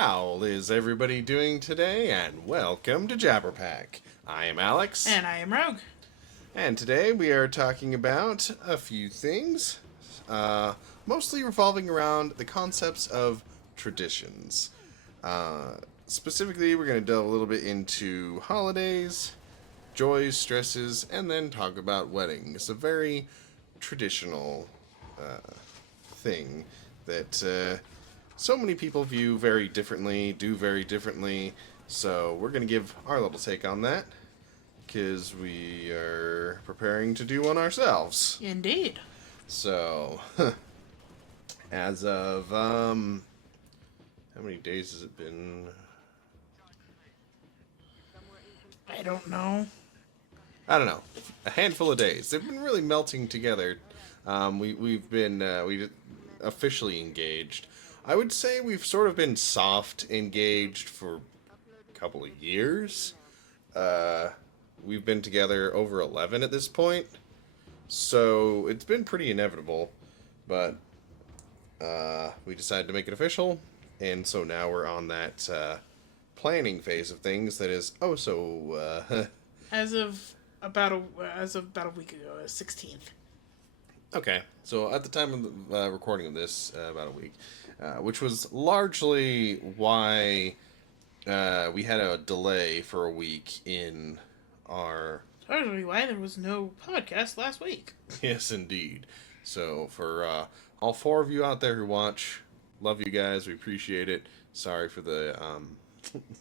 How is everybody doing today? And welcome to Jabberpack. I am Alex. And I am Rogue. And today we are talking about a few things, mostly revolving around the concepts of traditions. Uh, Specifically, we're going to delve a little bit into holidays, joys, stresses, and then talk about weddings. A very traditional thing that so many people view very differently, do very differently. So we're going to give our little take on that because we are preparing to do one ourselves. Indeed. So, as of, how many days has it been? I don't know. I don't know. A handful of days. They've been really melting together. We've been we officially engaged. I would say we've sort of been soft engaged for a couple of years. We've been together over 11 at this point, so it's been pretty inevitable. But we decided to make it official, and so now we're on that planning phase of things. That is oh so. As of about a week ago, 16th. Okay, so at the time of the recording of this, about a week, which was largely why we had a delay for a week in our. Totally why there was no podcast last week. Yes, indeed. So for all four of you out there who watch, love you guys. We appreciate it. Sorry for the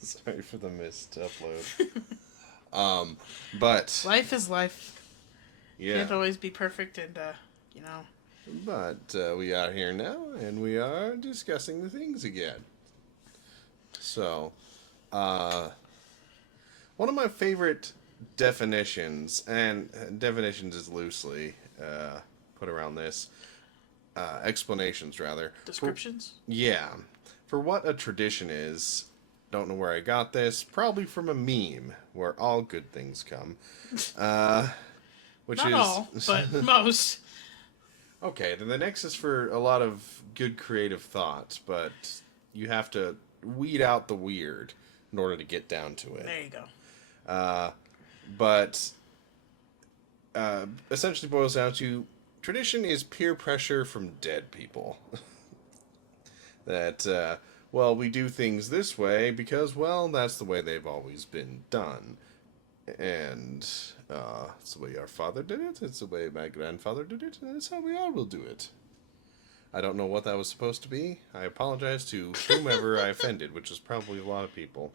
sorry for the missed upload. But Life is life. yeah. Can't always be perfect, and you know. But we are here now, and we are discussing the things again. So, one of my favorite definitions, and definitions is loosely put around this, explanations rather. Descriptions? Yeah. For what a tradition is, don't know where I got this, probably from a meme, where all good things come. Which Not is all, but most. Okay, then the next is for a lot of good creative thought, but you have to weed out the weird in order to get down to it. There you go. But essentially boils down to tradition is peer pressure from dead people. That, well, we do things this way because, well, that's the way they've always been done. And it's the way our father did it, it's the way my grandfather did it, and it's how we all will do it. I don't know what that was supposed to be. I apologize to whomever I offended, which is probably a lot of people.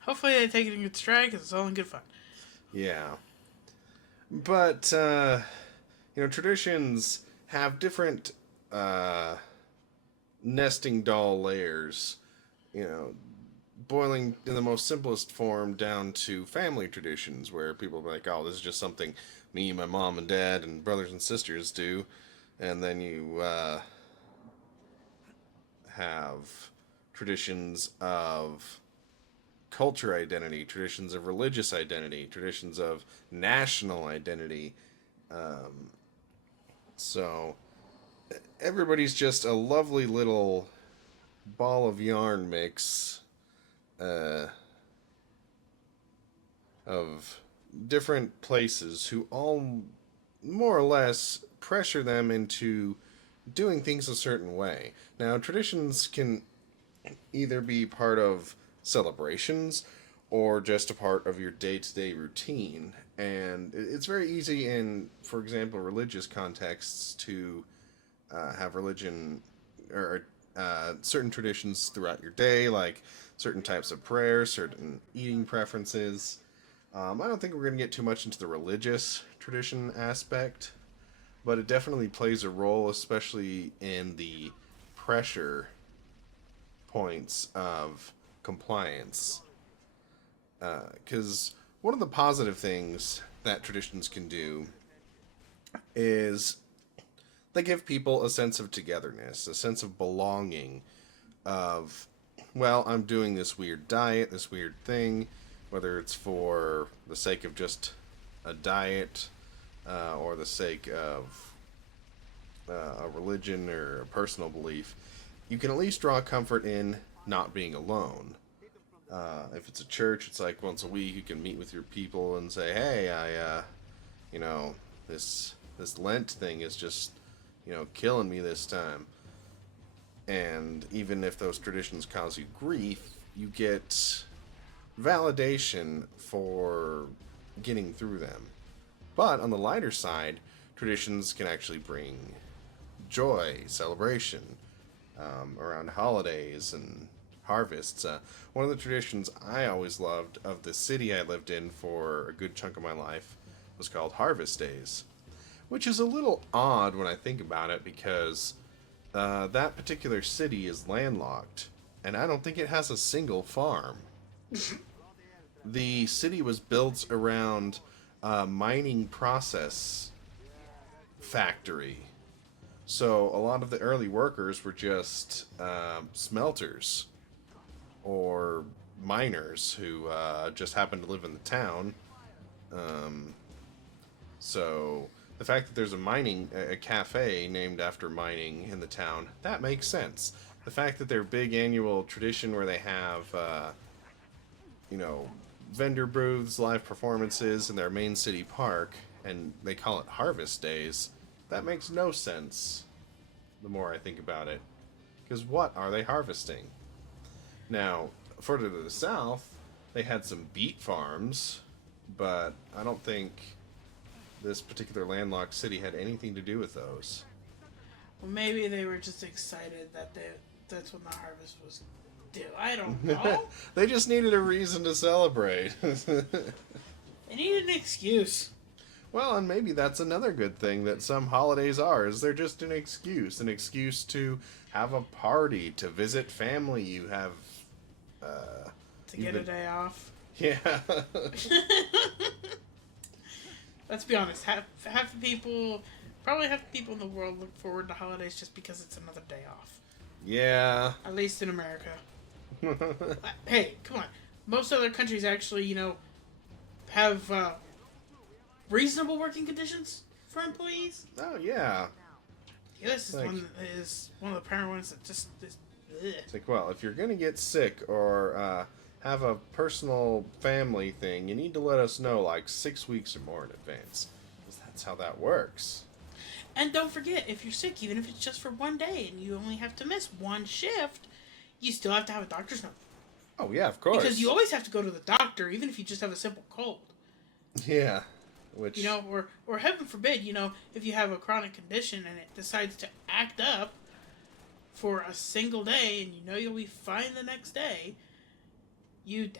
Hopefully they take it in good stride, because it's all in good fun. Yeah. But, traditions have different nesting doll layers, boiling in the most simplest form down to family traditions where people are like, oh, this is just something me, my mom and dad and brothers and sisters do. And then you have traditions of culture identity, traditions of religious identity, traditions of national identity. So everybody's just a lovely little ball of yarn mix of different places who all more or less pressure them into doing things a certain way. Now, traditions can either be part of celebrations or just a part of your day-to-day routine. And it's very easy in, for example, religious contexts to have religion or certain traditions throughout your day, like certain types of prayers, certain eating preferences. I don't think we're going to get too much into the religious tradition aspect, but it definitely plays a role, especially in the pressure points of compliance. Because one of the positive things that traditions can do is they give people a sense of togetherness, a sense of belonging, of, well, I'm doing this weird diet, this weird thing, whether it's for the sake of just a diet or the sake of a religion or a personal belief. you can at least draw comfort in not being alone. If it's a church, it's like once a week you can meet with your people and say, "Hey, you know, this Lent thing is just, killing me this time." And even if those traditions cause you grief, you get validation for getting through them. But on the lighter side, traditions can actually bring joy, celebration around holidays and harvests. One of the traditions I always loved of the city I lived in for a good chunk of my life was called Harvest Days, which is a little odd when I think about it because that particular city is landlocked, and I don't think it has a single farm. The city was built around a mining process factory. So a lot of the early workers were just smelters or miners who just happened to live in the town. Um, so the fact that there's a cafe named after mining in the town, that makes sense. The fact that their big annual tradition where they have, you know, vendor booths, live performances in their main city park, and they call it Harvest Days, that makes no sense the more I think about it. Because what are they harvesting? Now, further to the south, they had some beet farms, but I don't think this particular landlocked city had anything to do with those. Well, maybe they were just excited that that's when the harvest was due. I don't know. They just needed a reason to celebrate. They needed an excuse. Well, and maybe that's another good thing that some holidays are, is they're just an excuse to have a party, to visit family you have, To get a day off. Yeah. Let's be honest. Half the people, probably half the people in the world look forward to holidays just because it's another day off. Yeah. At least in America. Hey, come on. Most other countries actually, have reasonable working conditions for employees. Oh, yeah. Yeah, this is one of the parent ones that just is. Ugh. It's like, well, if you're going to get sick or have a personal family thing, you need to let us know like 6 weeks or more in advance. Because that's how that works. And don't forget, if you're sick, even if it's just for one day and you only have to miss one shift, you still have to have a doctor's note. Oh, yeah, of course. Because you always have to go to the doctor, even if you just have a simple cold. Yeah. Which... or heaven forbid, if you have a chronic condition and it decides to act up for a single day and you'll be fine the next day, you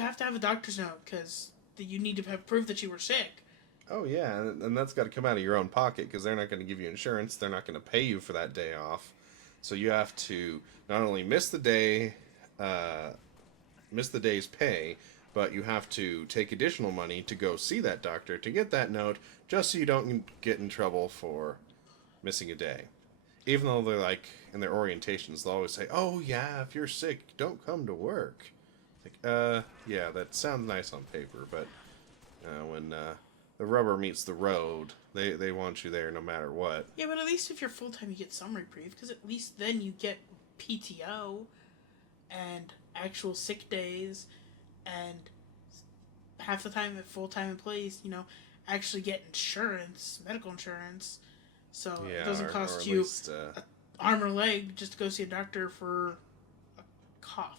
have to have a doctor's note because you need to have proof that you were sick. Oh, yeah, and that's got to come out of your own pocket because they're not going to give you insurance. They're not going to pay you for that day off. So you have to not only miss the day's pay, but you have to take additional money to go see that doctor to get that note just so you don't get in trouble for missing a day. Even though they're like, in their orientations, they'll always say, "Oh, yeah, if you're sick, don't come to work." Like, yeah, that sounds nice on paper, but when the rubber meets the road, they want you there no matter what. Yeah, but at least if you're full-time, you get some reprieve, because at least then you get PTO and actual sick days, and half the time at full-time employees, actually get insurance, medical insurance, so Yeah, it doesn't or cost at you least, an arm or leg just to go see a doctor for a cough.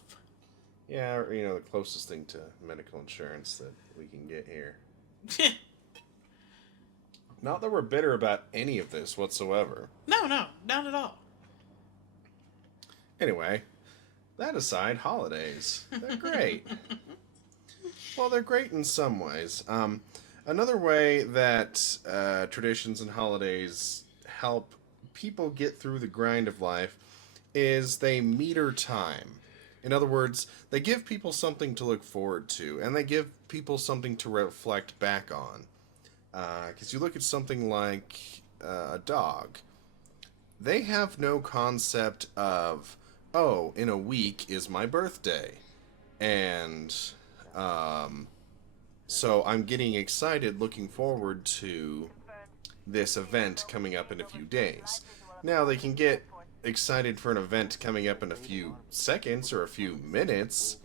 Yeah, or, the closest thing to medical insurance that we can get here. Not that we're bitter about any of this whatsoever. No, not at all. Anyway, that aside, holidays. They're great. Well, they're great in some ways. Another way that traditions and holidays help people get through the grind of life is they meter time. In other words, they give people something to look forward to, and they give people something to reflect back on. Because you look at something like a dog, they have no concept of, oh, in a week is my birthday. And so I'm getting excited looking forward to this event coming up in a few days. Now they can get excited for an event coming up in a few seconds or a few minutes.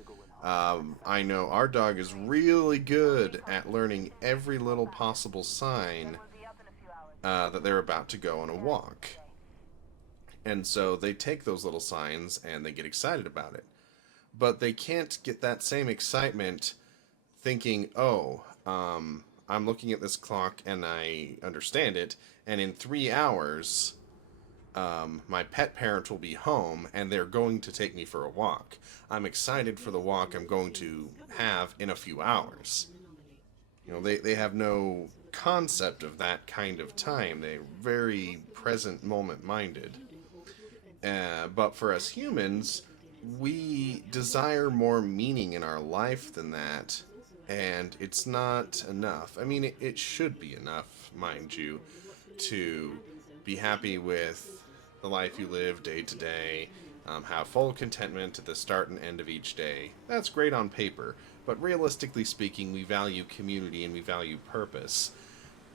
I know our dog is really good at learning every little possible sign that they're about to go on a walk. And so they take those little signs and they get excited about it. But they can't get that same excitement thinking, oh, I'm looking at this clock and I understand it, and in 3 hours, my pet parent will be home and they're going to take me for a walk. I'm excited for the walk I'm going to have in a few hours. They have no concept of that kind of time. They're very present moment minded. But for us humans, we desire more meaning in our life than that, and it's not enough. I mean, it should be enough, mind you, to be happy with the life you live day to day, have full contentment at the start and end of each day. That's great on paper, but realistically speaking, we value community and we value purpose.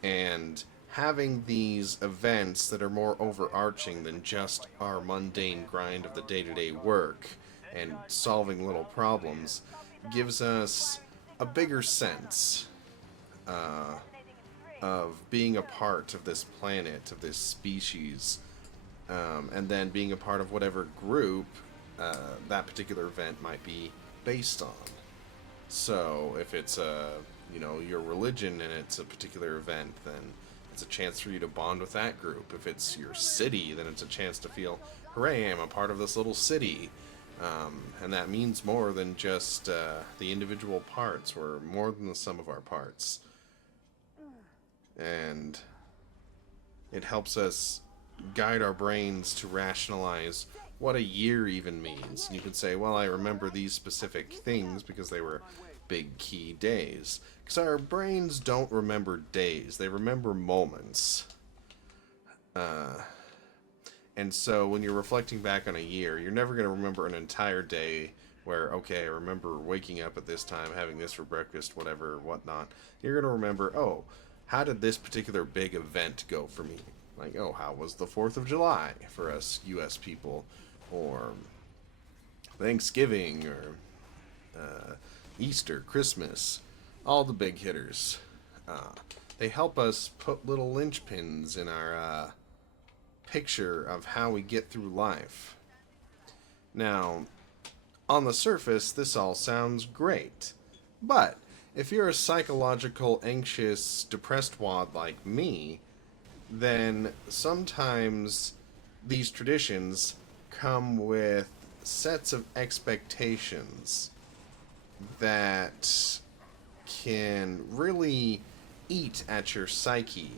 And having these events that are more overarching than just our mundane grind of the day to day work and solving little problems gives us a bigger sense uh, of being a part of this planet, of this species, and then being a part of whatever group that particular event might be based on. So if it's your religion and it's a particular event, then it's a chance for you to bond with that group. If it's your city, then it's a chance to feel, hooray, I'm a part of this little city. And that means more than just the individual parts. We're more than the sum of our parts. And it helps us guide our brains to rationalize what a year even means. And you could say, well, I remember these specific things because they were big key days. Because our brains don't remember days, they remember moments. And so when you're reflecting back on a year, you're never going to remember an entire day where, okay, I remember waking up at this time, having this for breakfast, whatever, whatnot. You're going to remember, oh, how did this particular big event go for me? Like, oh, how was the 4th of July for us U.S. people? Or Thanksgiving, or Easter, Christmas, all the big hitters. They help us put little linchpins in our picture of how we get through life. Now, on the surface, this all sounds great. But if you're a psychological, anxious, depressed wad like me, then sometimes these traditions come with sets of expectations that can really eat at your psyche,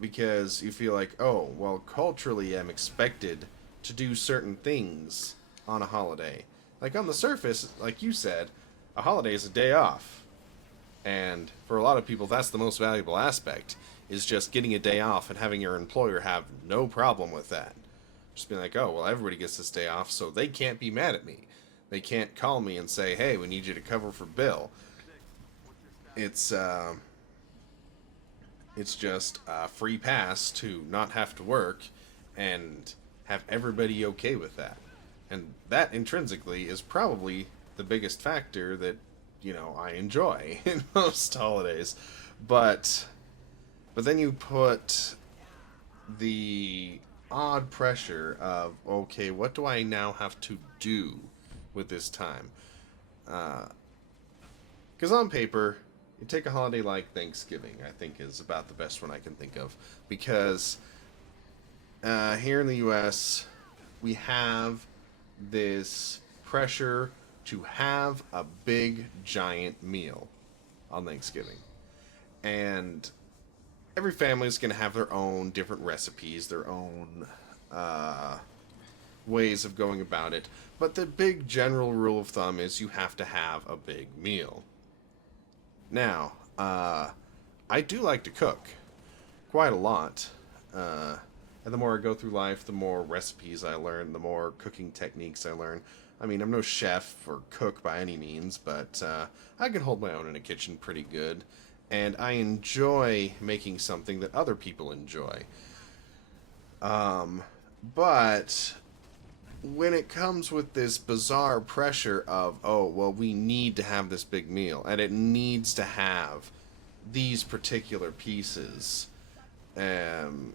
because you feel like, oh, well, culturally I'm expected to do certain things on a holiday. Like, on the surface, like you said, a holiday is a day off. And for a lot of people, that's the most valuable aspect, is just getting a day off and having your employer have no problem with that. Just being like, oh, well, everybody gets this day off, so they can't be mad at me. They can't call me and say, hey, we need you to cover for Bill. It's just a free pass to not have to work and have everybody okay with that. And that intrinsically is probably the biggest factor that, I enjoy in most holidays. But then you put the odd pressure of, okay, what do I now have to do with this time? Because on paper, you take a holiday like Thanksgiving, I think is about the best one I can think of. Because here in the U.S., we have this pressure to have a big, giant meal on Thanksgiving. And every family is going to have their own different recipes, their own ways of going about it. But the big general rule of thumb is you have to have a big meal. Now, I do like to cook quite a lot. And the more I go through life, the more recipes I learn, the more cooking techniques I learn. I mean, I'm no chef or cook by any means, but I can hold my own in a kitchen pretty good. And I enjoy making something that other people enjoy. But when it comes with this bizarre pressure of, oh, well, we need to have this big meal, and it needs to have these particular pieces, um,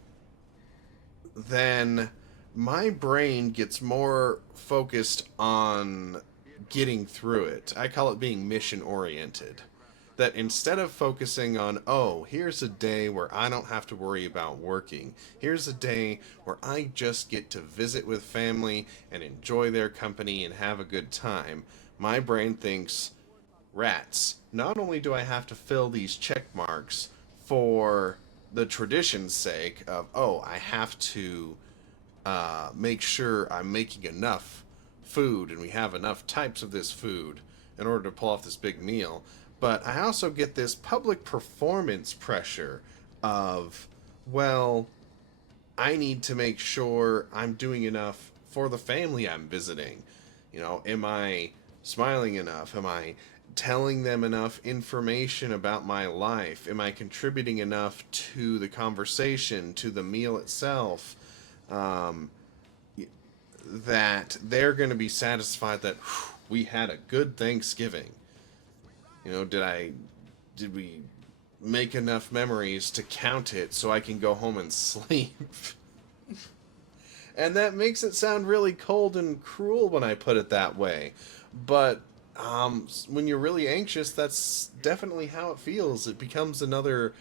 then my brain gets more focused on getting through it. I call it being mission oriented. That instead of focusing on, oh, here's a day where I don't have to worry about working, here's a day where I just get to visit with family and enjoy their company and have a good time, my brain thinks, rats, not only do I have to fill these check marks for the tradition's sake of, oh, I have to make sure I'm making enough food and we have enough types of this food in order to pull off this big meal. But I also get this public performance pressure of, well, I need to make sure I'm doing enough for the family I'm visiting. Am I smiling enough? Am I telling them enough information about my life? Am I contributing enough to the conversation, to the meal itself? Um, that they're going to be satisfied that we had a good Thanksgiving. Did we make enough memories to count it so I can go home and sleep? And that makes it sound really cold and cruel when I put it that way. But when you're really anxious, that's definitely how it feels. It becomes another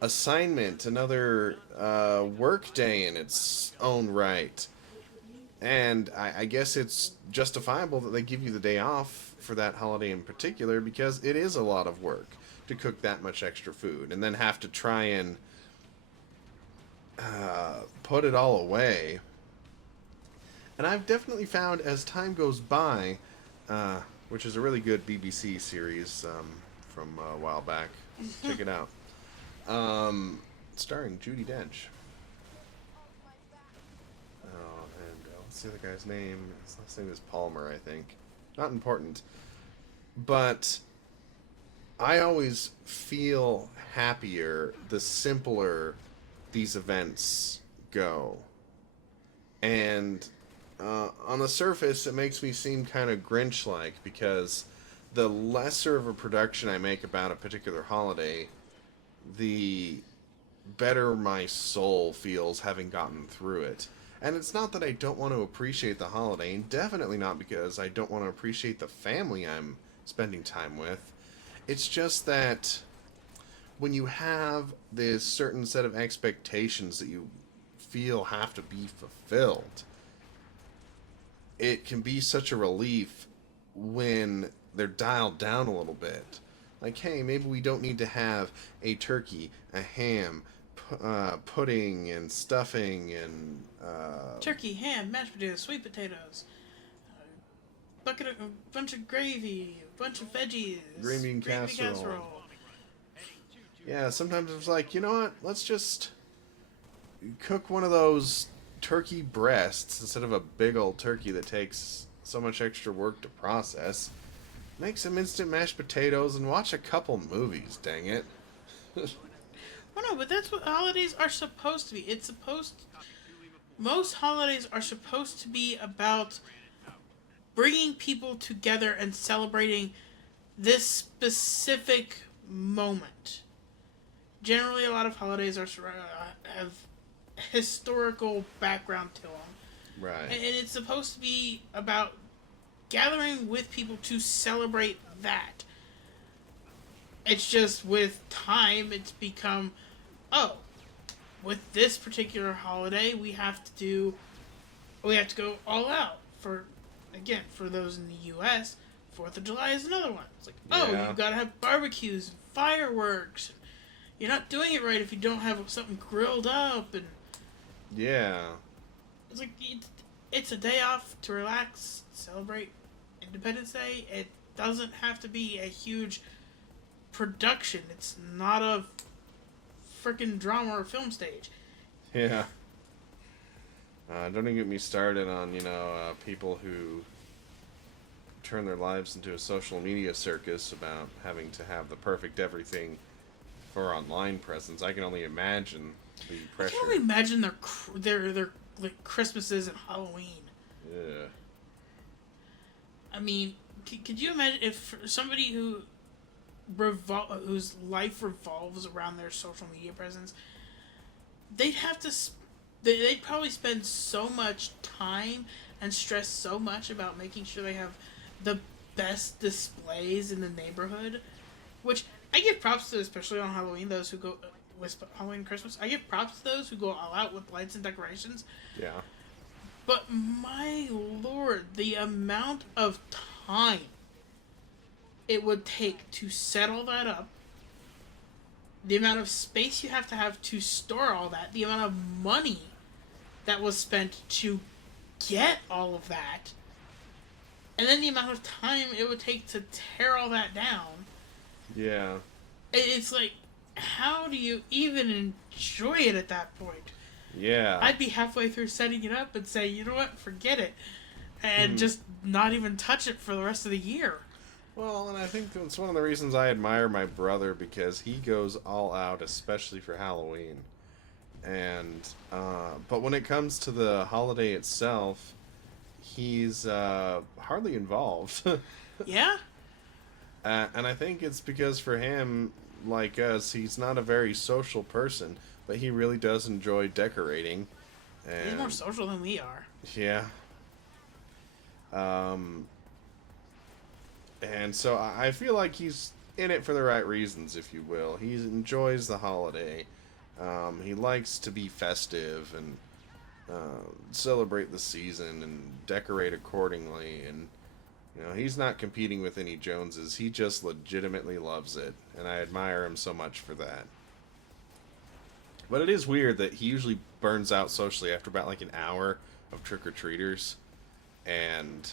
assignment, another work day in its own right. And I guess it's justifiable that they give you the day off for that holiday in particular because it is a lot of work to cook that much extra food and then have to try and put it all away. And I've definitely found as time goes by, which is a really good BBC series from a while back. Check it out. Starring Judi Dench. What's the other guy's name? His last name is Palmer, I think. Not important. But I always feel happier the simpler these events go. And on the surface, it makes me seem kind of Grinch-like because the lesser of a production I make about a particular holiday, the better my soul feels having gotten through it. And it's not that I don't want to appreciate the holiday, and definitely not because I don't want to appreciate the family I'm spending time with. It's just that when you have this certain set of expectations that you feel have to be fulfilled, it can be such a relief when they're dialed down a little bit. Like, hey, maybe we don't need to have a turkey, a ham, pudding and stuffing and Turkey, ham, mashed potatoes, sweet potatoes, a bunch of gravy, a bunch of veggies, green bean casserole. Yeah, sometimes it's like, you know what? Let's just cook one of those turkey breasts instead of a big old turkey that takes so much extra work to process. Make some instant mashed potatoes and watch a couple movies, dang it. Well, no, but that's what holidays are supposed to be. Most holidays are supposed to be about bringing people together and celebrating this specific moment. Generally, a lot of holidays have historical background to them. Right. And it's supposed to be about gathering with people to celebrate that. It's just with time, it's become, oh, with this particular holiday, we have to go all out. For those in the U.S., 4th of July is another one. It's like, oh, Yeah. you've got to have barbecues and fireworks. You're not doing it right if you don't have something grilled up. And Yeah. it's like, it's a day off to relax, celebrate Independence Day. It doesn't have to be a huge production. It's not a freaking drama or film stage. Yeah. Don't even get me started on, people who turn their lives into a social media circus about having to have the perfect everything for online presence. I can only imagine the I pressure. can only imagine their like Christmases and Halloween. Yeah. I mean, could you imagine if somebody whose life revolves around their social media presence, they'd have to they'd probably spend so much time and stress so much about making sure they have the best displays in the neighborhood, which I give props to, especially on Halloween, those who go with Halloween and Christmas. I give props to those who go all out with lights and decorations. Yeah. But my lord, the amount of time it would take to set all that up, the amount of space you have to store all that, the amount of money that was spent to get all of that, and then the amount of time it would take to tear all that down. Yeah. It's like, how do you even enjoy it at that point? Yeah. I'd be halfway through setting it up and say, you know what, forget it, and just not even touch it for the rest of the year. Well, and I think that's one of the reasons I admire my brother, because he goes all out, especially for Halloween. And but when it comes to the holiday itself, he's hardly involved. Yeah? And I think it's because for him, like us, he's not a very social person, but he really does enjoy decorating. And He's more social than we are. yeah. And so I feel like he's in it for the right reasons, if you will. He enjoys the holiday. He likes to be festive and celebrate the season and decorate accordingly. And you know, he's not competing with any Joneses. He just legitimately loves it, and I admire him so much for that. But it is weird that he usually burns out socially after about like an hour of trick-or-treaters, and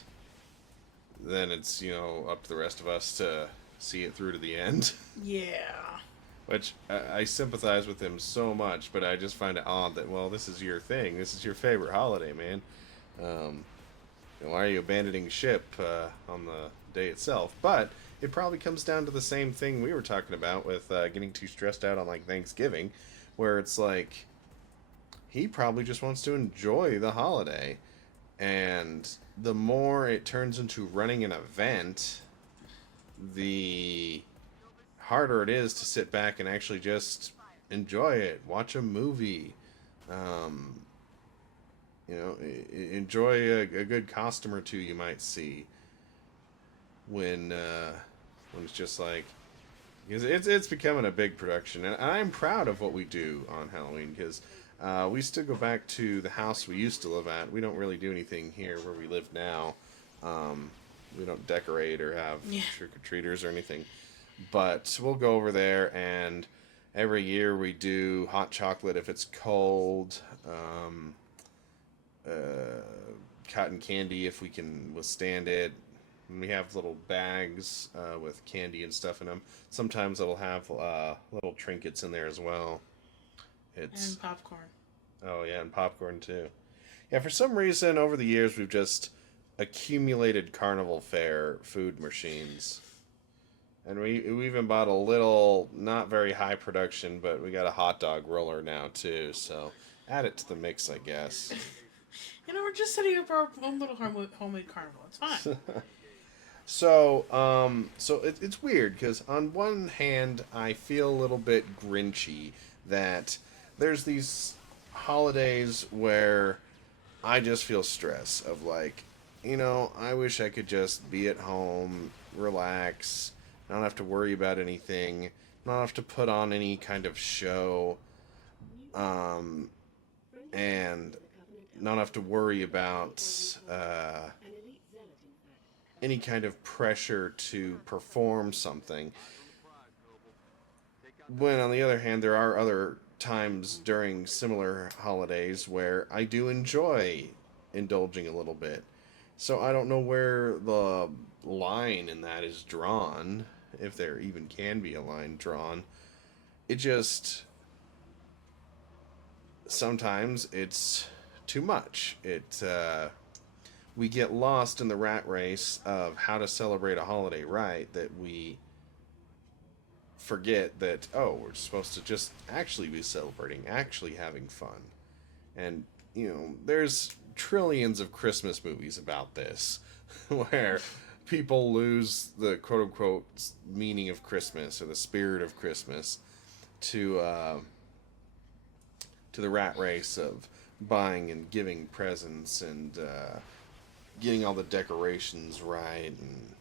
then it's, you know, up to the rest of us to see it through to the end. Yeah. Which I sympathize with him so much, but I just find it odd that, well, this is your thing. This is your favorite holiday, man. Why are you abandoning ship on the day itself? But it probably comes down to the same thing we were talking about with getting too stressed out on, like, Thanksgiving, where it's like, he probably just wants to enjoy the holiday. And the more it turns into running an event, the harder it is to sit back and actually just enjoy it, watch a movie, enjoy a good costume or two you might see when it's just like, because it's becoming a big production, and I'm proud of what we do on Halloween, because we still go back to the house we used to live at. We don't really do anything here where we live now. We don't decorate or have trick-or-treaters or anything. But we'll go over there, and every year we do hot chocolate if it's cold, cotton candy if we can withstand it. And we have little bags with candy and stuff in them. Sometimes it'll have little trinkets in there as well. And popcorn. Oh, yeah, and popcorn, too. Yeah, for some reason, over the years, we've just accumulated carnival fair food machines. And we even bought a little, not very high production, but we got a hot dog roller now, too. So, add it to the mix, I guess. You know, we're just setting up our own little homemade carnival. It's fine. So it's weird, because on one hand, I feel a little bit grinchy that there's these holidays where I just feel stress of, like, you know, I wish I could just be at home, relax, not have to worry about anything, not have to put on any kind of show, and not have to worry about any kind of pressure to perform something. When, on the other hand, there are other times during similar holidays where I do enjoy indulging a little bit. So I don't know where the line in that is drawn, if there even can be a line drawn. It just, sometimes it's too much. We get lost in the rat race of how to celebrate a holiday right, that we forget that, oh, we're supposed to just actually be celebrating, actually having fun. And, there's trillions of Christmas movies about this, where people lose the quote unquote meaning of Christmas or the spirit of Christmas to the rat race of buying and giving presents and getting all the decorations right and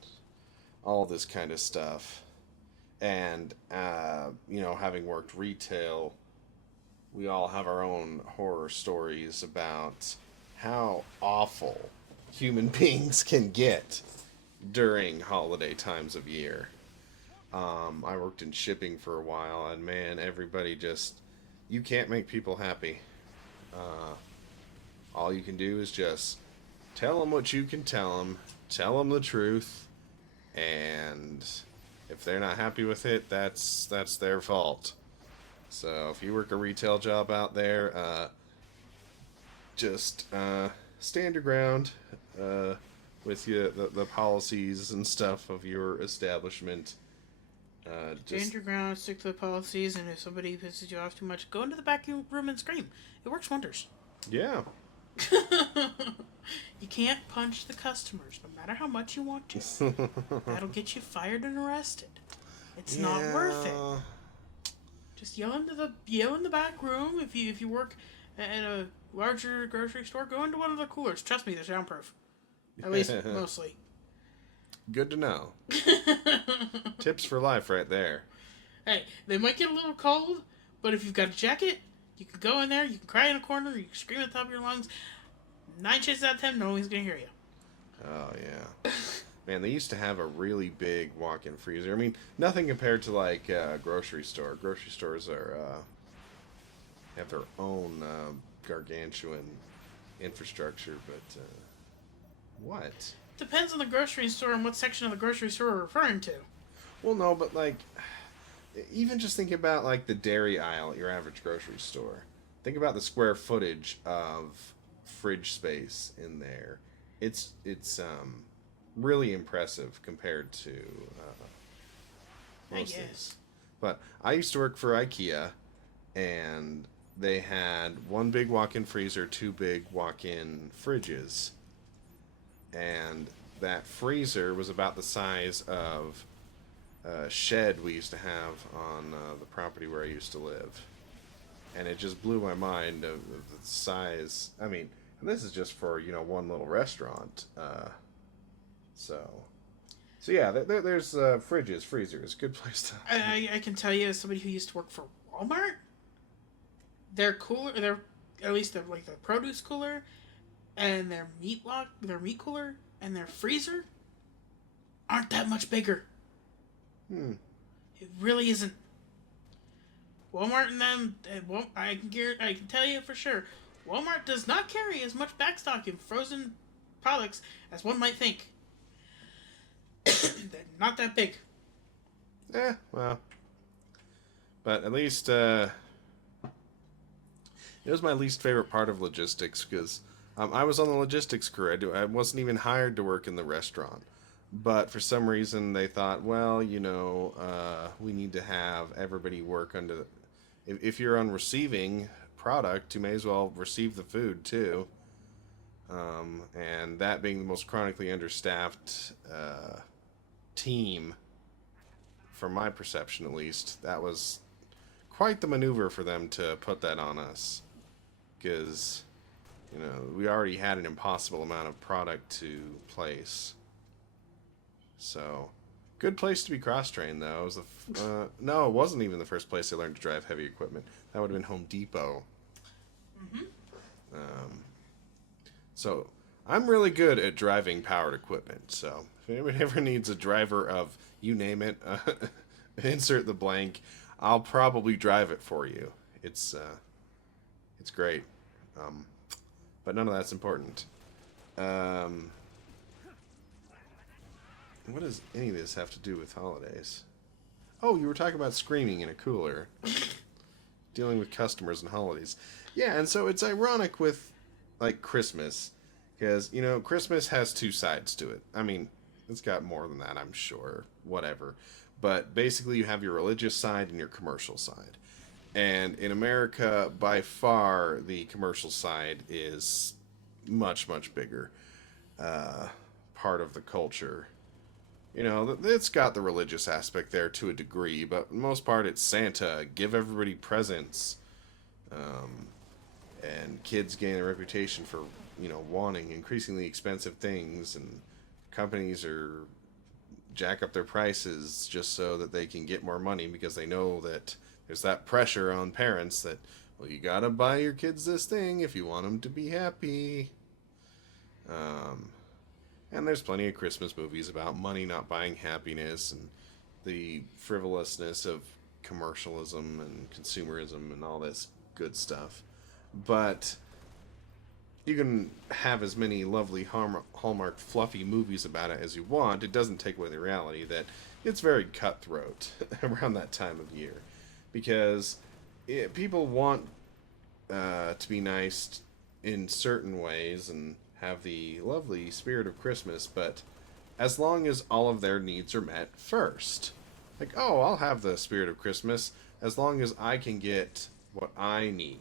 all this kind of stuff. And having worked retail, we all have our own horror stories about how awful human beings can get during holiday times of year. I worked in shipping for a while, and man, everybody just, you can't make people happy. All you can do is just tell them what you can tell them the truth, and if they're not happy with it, that's their fault. So if you work a retail job out there, just stand your ground with the policies and stuff of your establishment. Stand your ground, stick to the policies, and if somebody pisses you off too much, go into the back room and scream. It works wonders. Yeah. You can't punch the customers, no matter how much you want to. That'll get you fired and arrested. It's not worth it. Just yell in the back room. If you work at a larger grocery store, go into one of the coolers. Trust me, they're soundproof. At least mostly. Good to know. Tips for life right there. Hey, they might get a little cold, but if you've got a jacket, you can go in there, you can cry in a corner, you can scream at the top of your lungs. 9 chances out of 10, no one's going to hear you. Oh, yeah. Man, they used to have a really big walk-in freezer. I mean, nothing compared to, like, a grocery store. Grocery stores have their own gargantuan infrastructure, but what? Depends on the grocery store and what section of the grocery store we're referring to. Well, no, but, like, even just think about, like, the dairy aisle at your average grocery store. Think about the square footage of fridge space in there. It's really impressive compared to most things. But I used to work for IKEA, and they had one big walk-in freezer, 2 big walk-in fridges, and that freezer was about the size of a shed we used to have on the property where I used to live. And it just blew my mind of the size. I mean, this is just for, one little restaurant. So yeah, there's fridges, freezers, good place to. I can tell you, as somebody who used to work for Walmart, their cooler, at least the produce cooler, and their meat cooler, and their freezer aren't that much bigger. It really isn't. Walmart and them, I can tell you for sure, Walmart does not carry as much backstock in frozen products as one might think. They're not that big. Well. But at least, it was my least favorite part of logistics, because I was on the logistics crew. I wasn't even hired to work in the restaurant. But for some reason, they thought, well, we need to have everybody work under if you're on receiving product, you may as well receive the food, too. And that being the most chronically understaffed team, from my perception at least, that was quite the maneuver for them to put that on us. Because, we already had an impossible amount of product to place. So, good place to be cross-trained, though. It was no, it wasn't even the first place I learned to drive heavy equipment. That would have been Home Depot. Mm-hmm. So, I'm really good at driving powered equipment. So, if anybody ever needs a driver of, you name it, insert the blank, I'll probably drive it for you. It's great. But none of that's important. What does any of this have to do with holidays? Oh, you were talking about screaming in a cooler. Dealing with customers and holidays. Yeah, and so it's ironic with, Christmas. Because, Christmas has 2 sides to it. I mean, it's got more than that, I'm sure. Whatever. But basically you have your religious side and your commercial side. And in America, by far, the commercial side is much, much bigger uh, part of the culture. You know, it's got the religious aspect there to a degree, but for the most part, it's Santa, give everybody presents, um, and kids gain a reputation for, you know, wanting increasingly expensive things, and companies are jack up their prices just so that they can get more money because they know that there's that pressure on parents that, well, you gotta buy your kids this thing if you want them to be happy. Um, and there's plenty of Christmas movies about money not buying happiness and the frivolousness of commercialism and consumerism and all this good stuff. But you can have as many lovely Hallmark fluffy movies about it as you want. It doesn't take away the reality that it's very cutthroat around that time of year because people want to be nice in certain ways and have the lovely spirit of Christmas, but as long as all of their needs are met first. Like, oh, I'll have the spirit of Christmas as long as I can get what I need.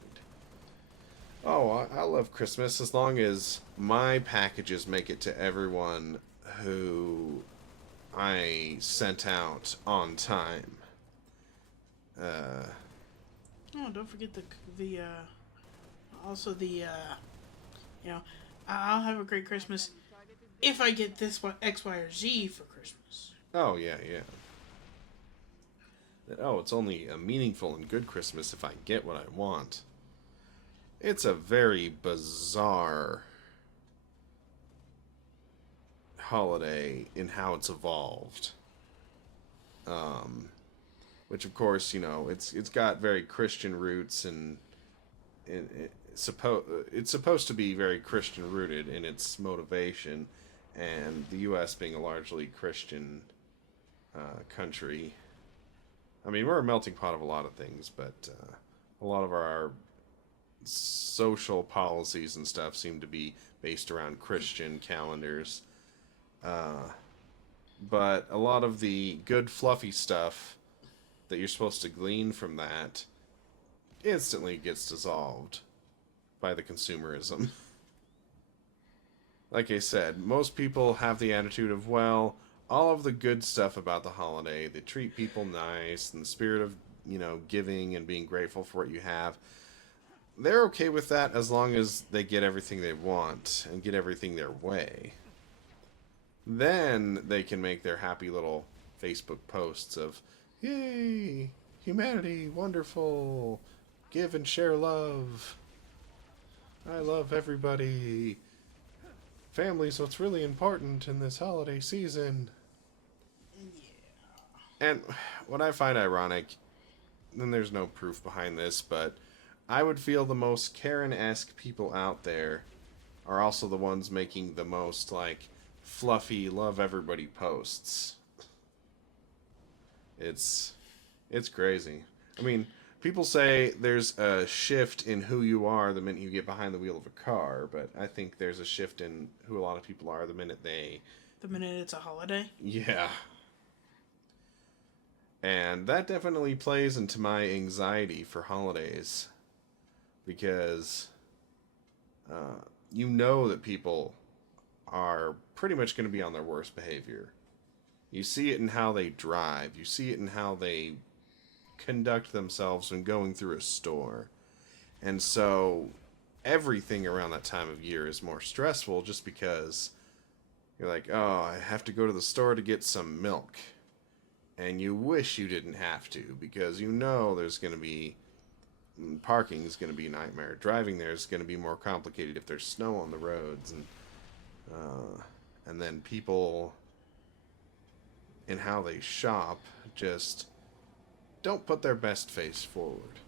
Oh, I love Christmas as long as my packages make it to everyone who I sent out on time. Uh, Oh, don't forget the also the you know, I'll have a great Christmas if I get this one X, Y, or Z for Christmas. oh, yeah, yeah. Oh, it's only a meaningful and good Christmas if I get what I want. It's a very bizarre holiday in how it's evolved. Um, which, of course, you know, it's got very Christian roots and it's supposed to be very Christian rooted in its motivation, and the U.S. being a largely Christian country. I mean, we're a melting pot of a lot of things, but a lot of our social policies and stuff seem to be based around Christian calendars. Uh, but a lot of the good, fluffy stuff that you're supposed to glean from that instantly gets dissolved by the consumerism. Like I said, most people have the attitude of, well, all of the good stuff about the holiday, they treat people nice, and the spirit of, you know, giving and being grateful for what you have, they're okay with that as long as they get everything they want and get everything their way. Then they can make their happy little Facebook posts of, yay, humanity, wonderful, give and share love. I love everybody. Family's what's really important in this holiday season. And what I find ironic, and there's no proof behind this, but I would feel the most Karen-esque people out there are also the ones making the most, like, fluffy love everybody posts. It's crazy. I mean, people say there's a shift in who you are the minute you get behind the wheel of a car, but I think there's a shift in who a lot of people are the minute they... The minute it's a holiday? Yeah. And that definitely plays into my anxiety for holidays. Because you know that people are pretty much going to be on their worst behavior. You see it in how they drive. You see it in how they conduct themselves when going through a store. And so everything around that time of year is more stressful just because you're like, oh, I have to go to the store to get some milk. And you wish you didn't have to because you know there's going to be parking is going to be a nightmare. Driving there is going to be more complicated if there's snow on the roads, and then people in how they shop just don't put their best face forward.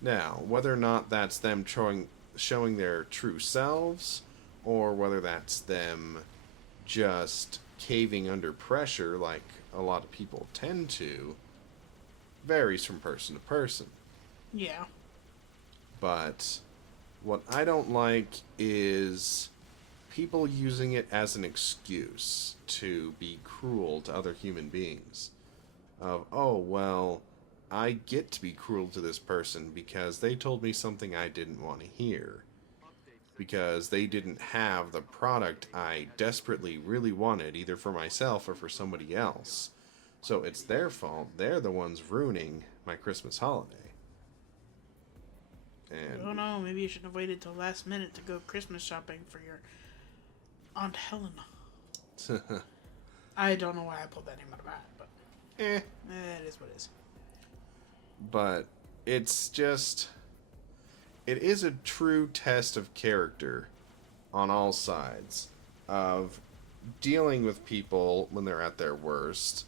Now, whether or not that's them showing their true selves, or whether that's them just caving under pressure like a lot of people tend to, varies from person to person. Yeah. But what I don't like is people using it as an excuse to be cruel to other human beings. Of, oh, well, I get to be cruel to this person because they told me something I didn't want to hear. Because they didn't have the product I desperately really wanted, either for myself or for somebody else. So it's their fault. They're the ones ruining my Christmas holiday. I don't And know. Maybe you should have waited till last minute to go Christmas shopping for your Aunt Helena. I don't know why I pulled that name out of hat, but eh. it is what it is. But it's just, it is a true test of character on all sides of dealing with people when they're at their worst,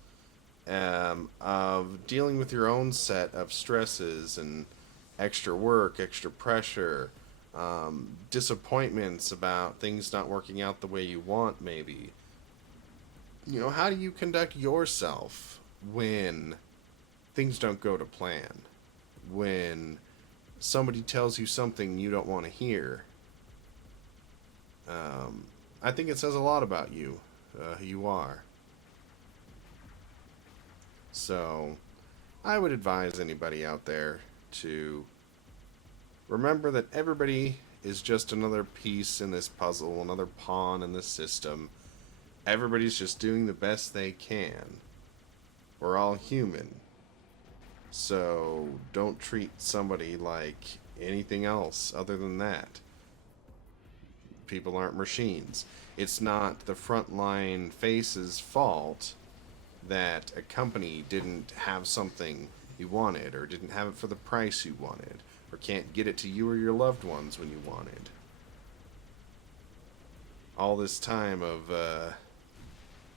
of dealing with your own set of stresses and extra work, extra pressure, disappointments about things not working out the way you want, maybe. You know, how do you conduct yourself when things don't go to plan? When somebody tells you something you don't want to hear? I think it says a lot about you, who you are. So, I would advise anybody out there to remember that everybody is just another piece in this puzzle, another pawn in this system. Everybody's just doing the best they can. We're all human. So don't treat somebody like anything else other than that. People aren't machines. It's not the frontline face's fault that a company didn't have something you wanted, or didn't have it for the price you wanted, or can't get it to you or your loved ones when you wanted. All this time of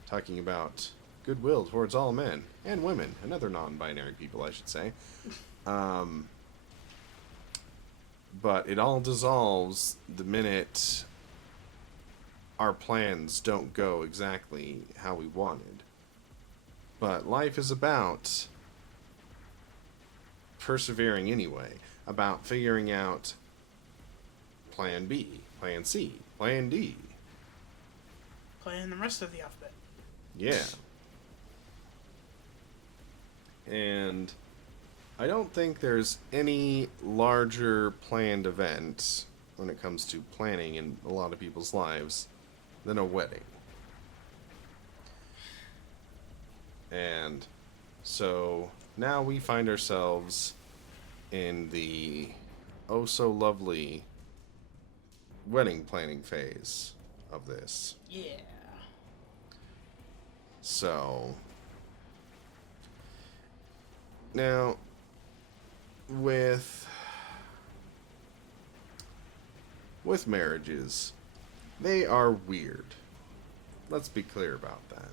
talking about goodwill towards all men and women and other non-binary people, I should say. But it all dissolves the minute our plans don't go exactly how we wanted. But life is about persevering anyway, about figuring out plan B, plan C, plan D. Playing the rest of the alphabet. Yeah. And I don't think there's any larger planned event when it comes to planning in a lot of people's lives than a wedding. And so now we find ourselves in the oh so lovely wedding planning phase of this. Yeah. So now with marriages, they are weird. Let's be clear about that.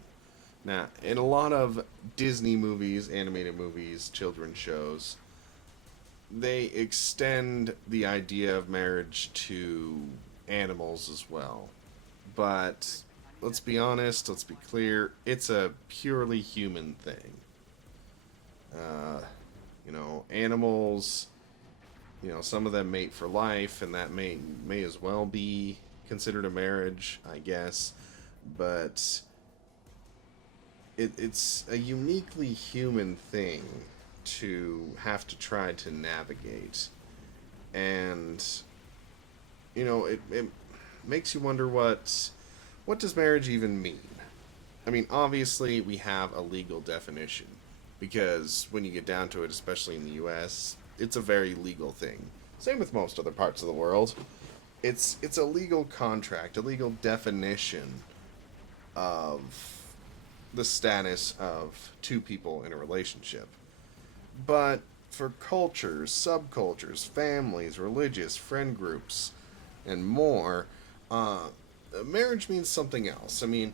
Now, in a lot of Disney movies, animated movies, children's shows, they extend the idea of marriage to animals as well. But let's be honest, let's be clear, it's a purely human thing. Animals, some of them mate for life, and that may as well be considered a marriage, I guess. But it's a uniquely human thing to have to try to navigate. And, it makes you wonder what does marriage even mean? I mean, obviously, we have a legal definition. Because when you get down to it, especially in the US, it's a very legal thing. Same with most other parts of the world. It's a legal contract, a legal definition of the status of two people in a relationship. But for cultures, subcultures, families, religious, friend groups, and more, marriage means something else. I mean,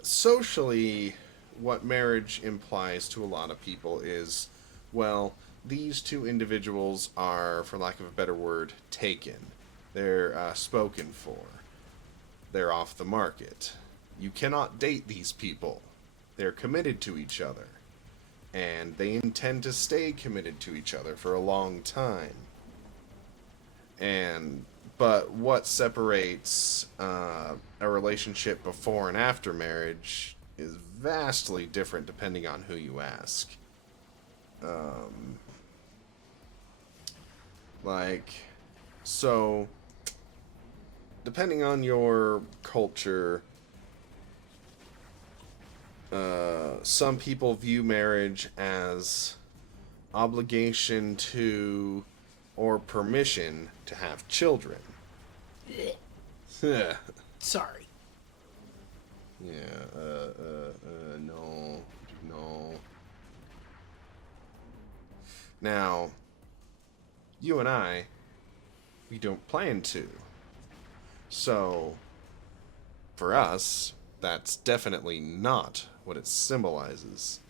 socially, what marriage implies to a lot of people is, well, these two individuals are, for lack of a better word, taken. They're spoken for. They're off the market. You cannot date these people. They're committed to each other. And they intend to stay committed to each other for a long time. But what separates a relationship before and after marriage is vastly different depending on who you ask. Um, like, so, depending on your culture, some people view marriage as obligation to or permission to have children. Blech. Yeah, Sorry. no, no. Now, you and I, we don't plan to. So, for us, that's definitely not what it symbolizes.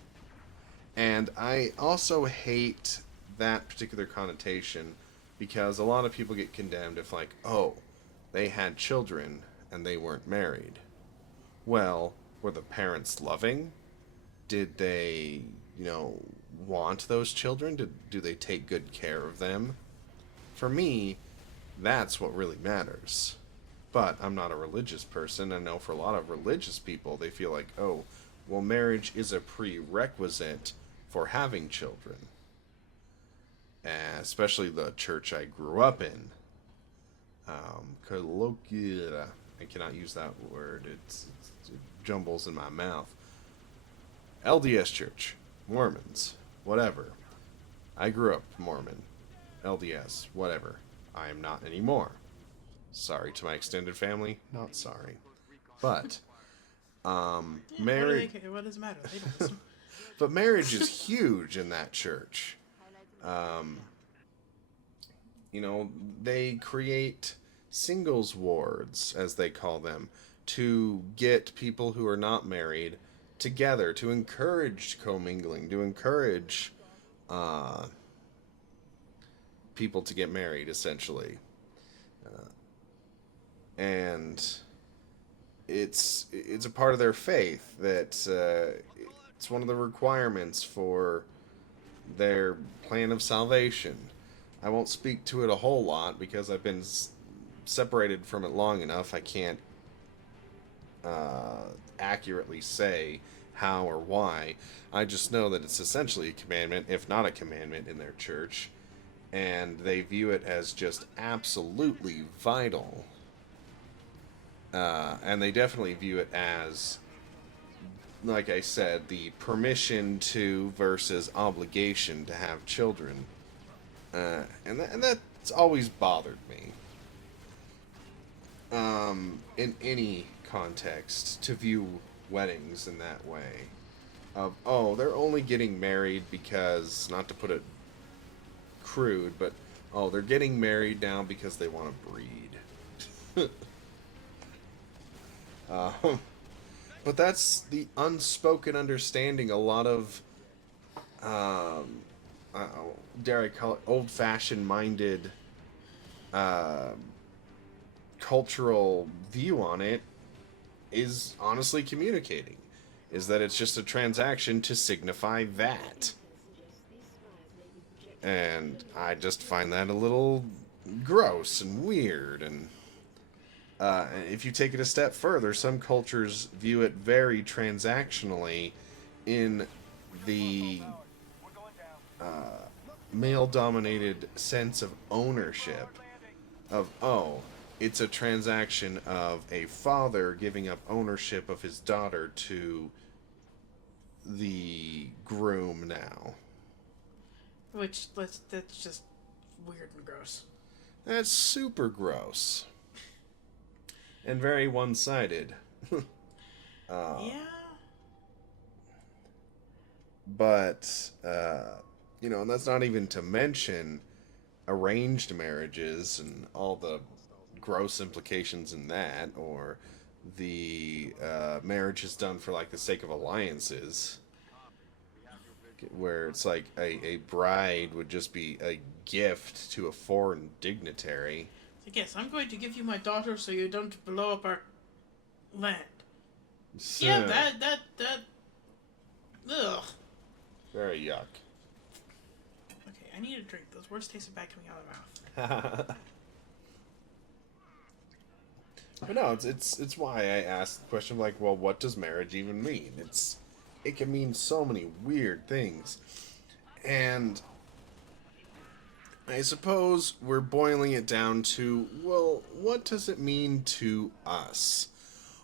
And I also hate that particular connotation because a lot of people get condemned if, like, oh, they had children and they weren't married. Well, were the parents loving? Did they, want those children? Do they take good care of them? For me, that's what really matters. But I'm not a religious person. I know for a lot of religious people, they feel like, oh, well, marriage is a prerequisite for having children. Especially the church I grew up in. Colloquial. I cannot use that word. It jumbles in my mouth. LDS Church. Mormons. Whatever. I grew up Mormon. LDS. Whatever. I am not anymore. Sorry to my extended family. Not sorry. But, marriage... What does it matter? They don't listen. But marriage is huge in that church. They create singles wards, as they call them, to get people who are not married together, to encourage commingling, to encourage people to get married, essentially. And it's a part of their faith that it's one of the requirements for their plan of salvation. I won't speak to it a whole lot because I've been separated from it long enough. I can't accurately say how or why. I just know that it's essentially a commandment, if not a commandment, in their church. And they view it as just absolutely vital. And they definitely view it as, like I said, the permission to versus obligation to have children. And that's always bothered me. In any context, to view weddings in that way. Of, oh, they're only getting married because, not to put it crude, but, oh, they're getting married now because they want to breed. But that's the unspoken understanding a lot of, dare I call it, old-fashioned minded cultural view on it is honestly communicating. Is that it's just a transaction to signify that. And I just find that a little gross and weird. And if you take it a step further, some cultures view it very transactionally in the male-dominated sense of ownership. Of, oh, it's a transaction of a father giving up ownership of his daughter to the groom now. Which, that's just weird and gross. That's super gross. And very one-sided. Yeah. But, and that's not even to mention arranged marriages and all the gross implications in that, or the marriage is done for, like, the sake of alliances, where it's like a bride would just be a gift to a foreign dignitary. I guess I'm going to give you my daughter so you don't blow up our land. So, Yeah, that, ugh. very yuck. Okay, I need a drink. Those words tasted bad coming out of my mouth. But no, it's why I asked the question of, like, well, what does marriage even mean? It can mean so many weird things. And I suppose we're boiling it down to, well, what does it mean to us?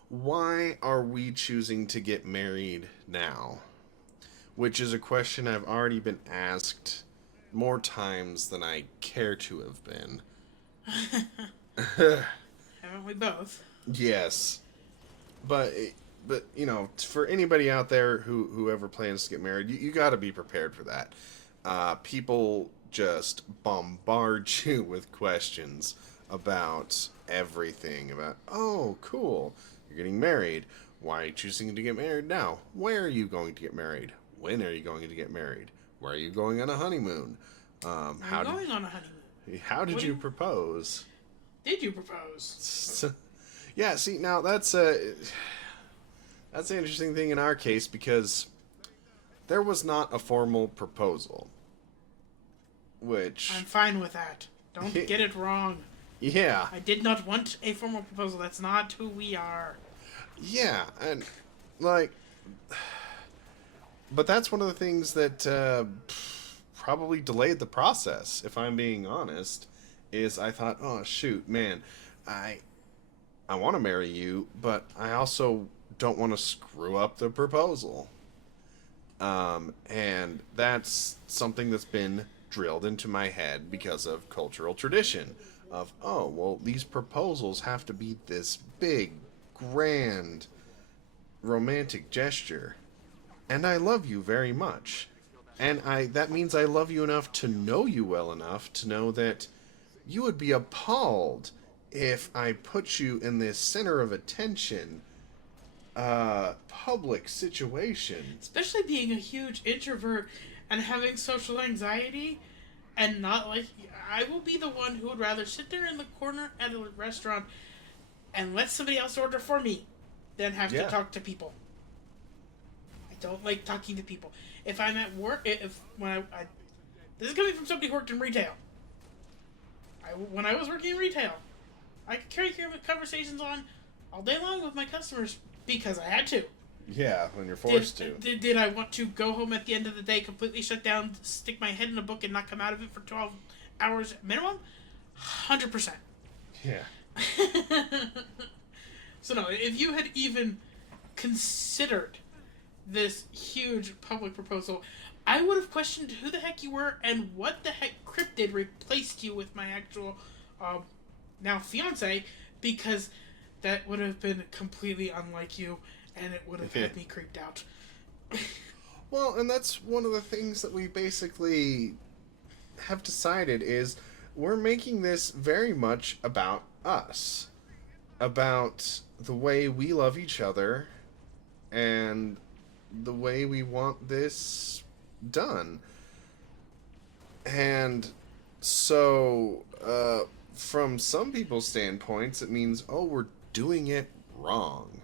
Why are we choosing to get married now? Which is a question I've already been asked more times than I care to have been. Haven't we both? Yes, but you know, for anybody out there who ever plans to get married, you got to be prepared for that. People just bombard you with questions about everything. About, oh, cool, you're getting married. Why are you choosing to get married now? Where are you going to get married? When are you going to get married? Where are you going on a honeymoon? I'm going on a honeymoon. How did What you propose? Did you propose? Yeah, see, now that's an interesting thing in our case because there was not a formal proposal. Which, I'm fine with that. Don't get it wrong. yeah, I did not want a formal proposal. That's not who we are. yeah, and like, but that's one of the things that probably delayed the process. If I'm being honest, is I thought, oh shoot, man, I I want to marry you, but I also don't want to screw up the proposal. And that's something that's been drilled into my head because of cultural tradition. Of, oh, well, these proposals have to be this big, grand, romantic gesture. And I love you very much. And that means I love you enough to know you well enough to know that you would be appalled if I put you in this center of attention public situation. Especially being a huge introvert and having social anxiety and not like I will be the one who would rather sit there in the corner at a restaurant and let somebody else order for me than have to talk to people. I don't like talking to people. If I'm at work, if when I this is coming from somebody who worked in retail. When I was working in retail, I could carry conversations on all day long with my customers because I had to. Yeah, when you're forced to. Did I want to go home at the end of the day, completely shut down, stick my head in a book, and not come out of it for 12 hours minimum? 100%. Yeah. So, no, if you had even considered this huge public proposal, I would have questioned who the heck you were and what the heck cryptid replaced you with my actual, now fiance, because that would have been completely unlike you, and it would have had me creeped out. Well, and that's one of the things that we basically have decided is we're making this very much about us. About the way we love each other and the way we want this done. And so, from some people's standpoints, it means, oh, we're doing it wrong.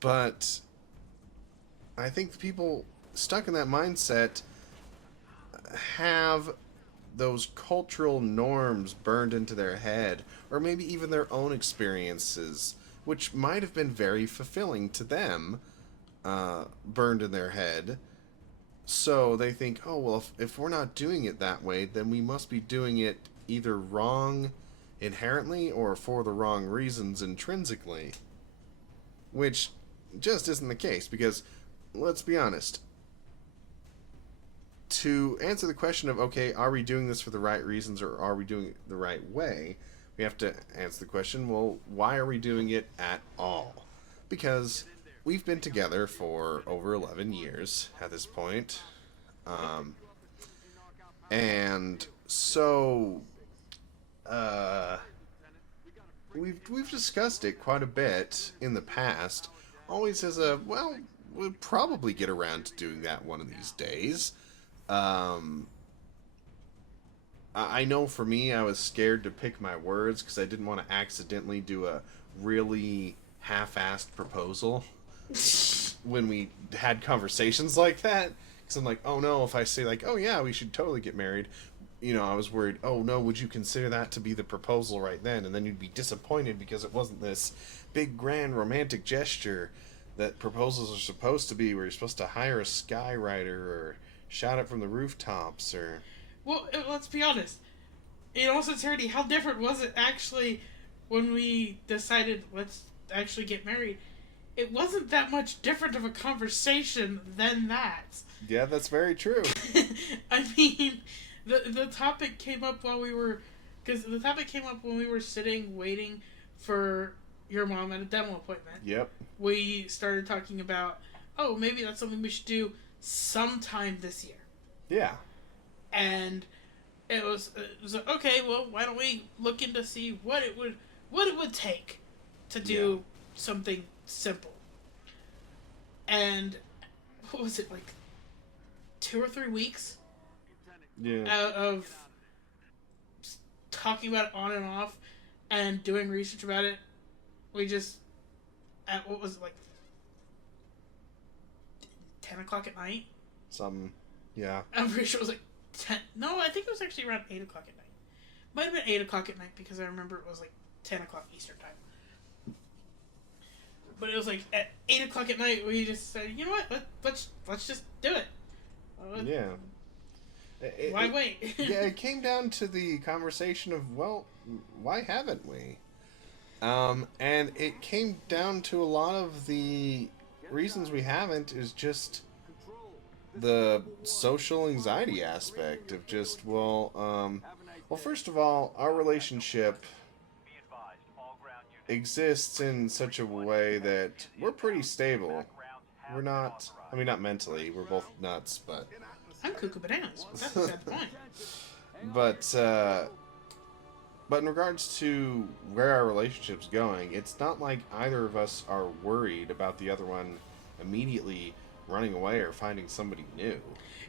But I think the people stuck in that mindset have those cultural norms burned into their head, or maybe even their own experiences, which might have been very fulfilling to them, burned in their head. So they think, oh, well, if we're not doing it that way, then we must be doing it either wrong inherently or for the wrong reasons intrinsically. Which just isn't the case, because, let's be honest, to answer the question of, okay, are we doing this for the right reasons or are we doing it the right way, we have to answer the question, well, why are we doing it at all? Because we've been together for over 11 years at this point. And so we've discussed it quite a bit in the past, always as a, well, we'll probably get around to doing that one of these days. I know for me, I was scared to pick my words because I didn't want to accidentally do a really half-assed proposal when we had conversations like that. Because I'm like, oh no, if I say like, oh yeah, we should totally get married, you know, I was worried, oh no, would you consider that to be the proposal right then? And then you'd be disappointed because it wasn't this big, grand, romantic gesture that proposals are supposed to be, where you're supposed to hire a skywriter or shout it from the rooftops or... Well, let's be honest. In all sincerity, how different was it actually when we decided let's actually get married? It wasn't that much different of a conversation than that. Yeah, that's very true. I mean, the topic came up while we were, because the topic came up when we were sitting waiting for your mom at a dental appointment. Yep. We started talking about, oh, maybe that's something we should do sometime this year. Yeah. And it was like, okay, well, why don't we look into see what it would take to do something simple. And what was it, like 2 or 3 weeks out of talking about it on and off and doing research about it? We just, at what was it, like 10 o'clock at night? Yeah. I'm pretty sure it was like 10. No, I think it was actually around 8 o'clock at night. Might have been 8 o'clock at night because I remember it was like 10 o'clock Eastern time. But it was like at 8 o'clock at night we just said, you know what, let's just do it. Why wait? Yeah, it came down to the conversation of, well, why haven't we? And it came down to a lot of the reasons we haven't is just the social anxiety aspect of just, well, first of all, our relationship exists in such a way that we're pretty stable. We're not, I mean, not mentally, we're both nuts, but... I'm cuckoo bananas. That's a sad point. But in regards to where our relationship's going, it's not like either of us are worried about the other one immediately running away or finding somebody new.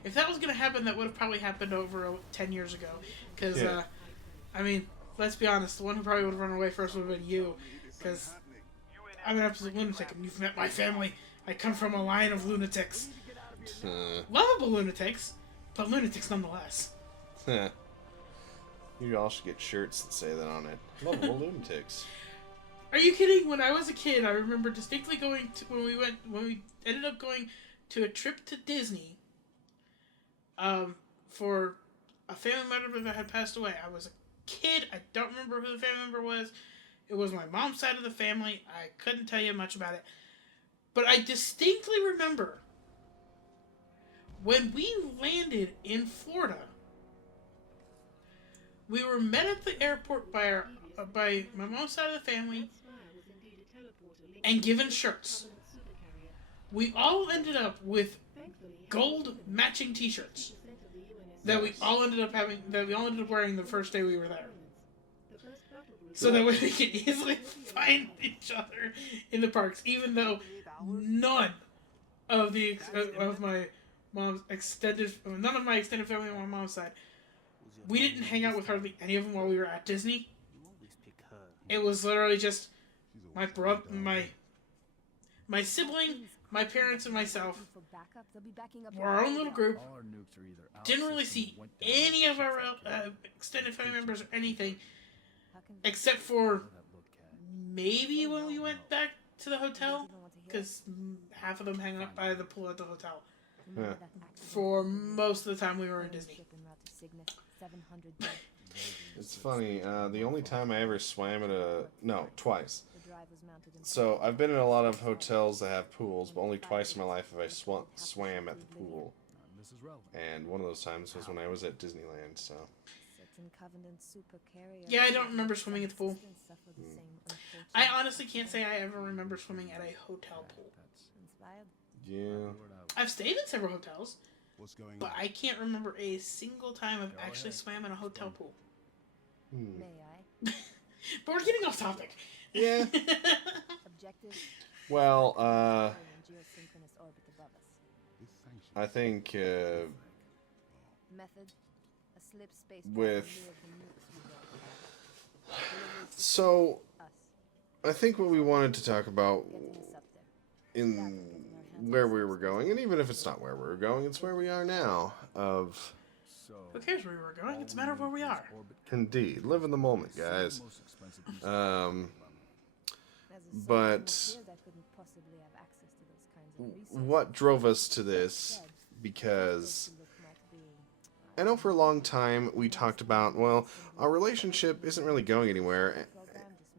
If that was going to happen, that would have probably happened over 10 years ago. Because, I mean, let's be honest, the one who probably would have run away first would have been you. Because I'm an absolute lunatic, and you've met my family. I come from a line of lunatics. Lovable lunatics, but lunatics nonetheless. You all should get shirts that say that on it. Lovable lunatics. Are you kidding? When I was a kid, I remember distinctly going to when we ended up going to a trip to Disney. For a family member that had passed away. I was a kid. I don't remember who the family member was. It was my mom's side of the family. I couldn't tell you much about it, but I distinctly remember when we landed in Florida. We were met at the airport by my mom's side of the family and given shirts. We all ended up with gold matching T-shirts that we all ended up wearing the first day we were there. So that way we could easily find each other in the parks, even though none of my extended family on my mom's side. We didn't hang out with hardly any of them while we were at Disney. It was literally just my brother, my sibling, my parents, and myself. We're our own little group. Didn't really see any of our extended family members or anything, except for maybe when we went back to the hotel, because half of them hang out by the pool at the hotel. Yeah. For most of the time we were in Disney. It's funny, the only time I ever swam twice. So, I've been in a lot of hotels that have pools, but only twice in my life have I swam at the pool. And one of those times was when I was at Disneyland, so... Yeah, I don't remember swimming at the pool. I honestly can't say I ever remember swimming at a hotel pool. Yeah. I've stayed in several hotels, but I can't remember a single time I've actually swam in a hotel pool. May I? But we're getting off topic. Yeah. Well, I think so I think what we wanted to talk about in where we were going, and even if it's not where we were going, it's where we are now. Who cares where we were going? It's a matter of where we are. Indeed, live in the moment, guys. But what drove us to this? Because I know for a long time we talked about, well, our relationship isn't really going anywhere.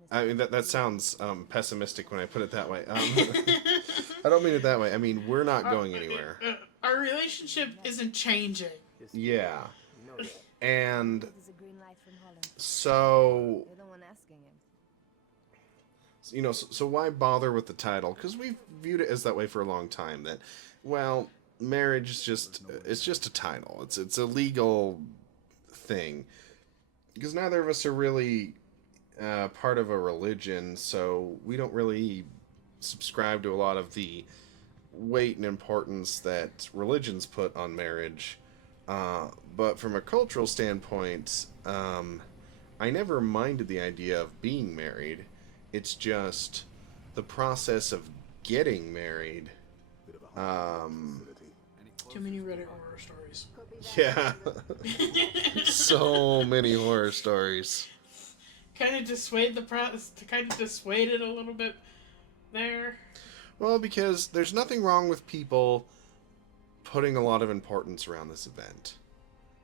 I mean, that sounds pessimistic when I put it that way. I don't mean it that way. I mean, we're not going anywhere. Our relationship isn't changing. Yeah. And There's a green light from Holland. so, You're the one asking him. so why bother with the title? Because we've viewed it as that way for a long time. That, well, marriage is it's just a title. It's a legal thing. Because neither of us are really part of a religion, so we don't really subscribe to a lot of the weight and importance that religions put on marriage. But from a cultural standpoint, I never minded the idea of being married. It's just the process of getting married. Too many Reddit horror stories. Yeah. So many horror stories. Kind of dissuade the process, to kind of dissuade it a little bit there. Well, because there's nothing wrong with people putting a lot of importance around this event.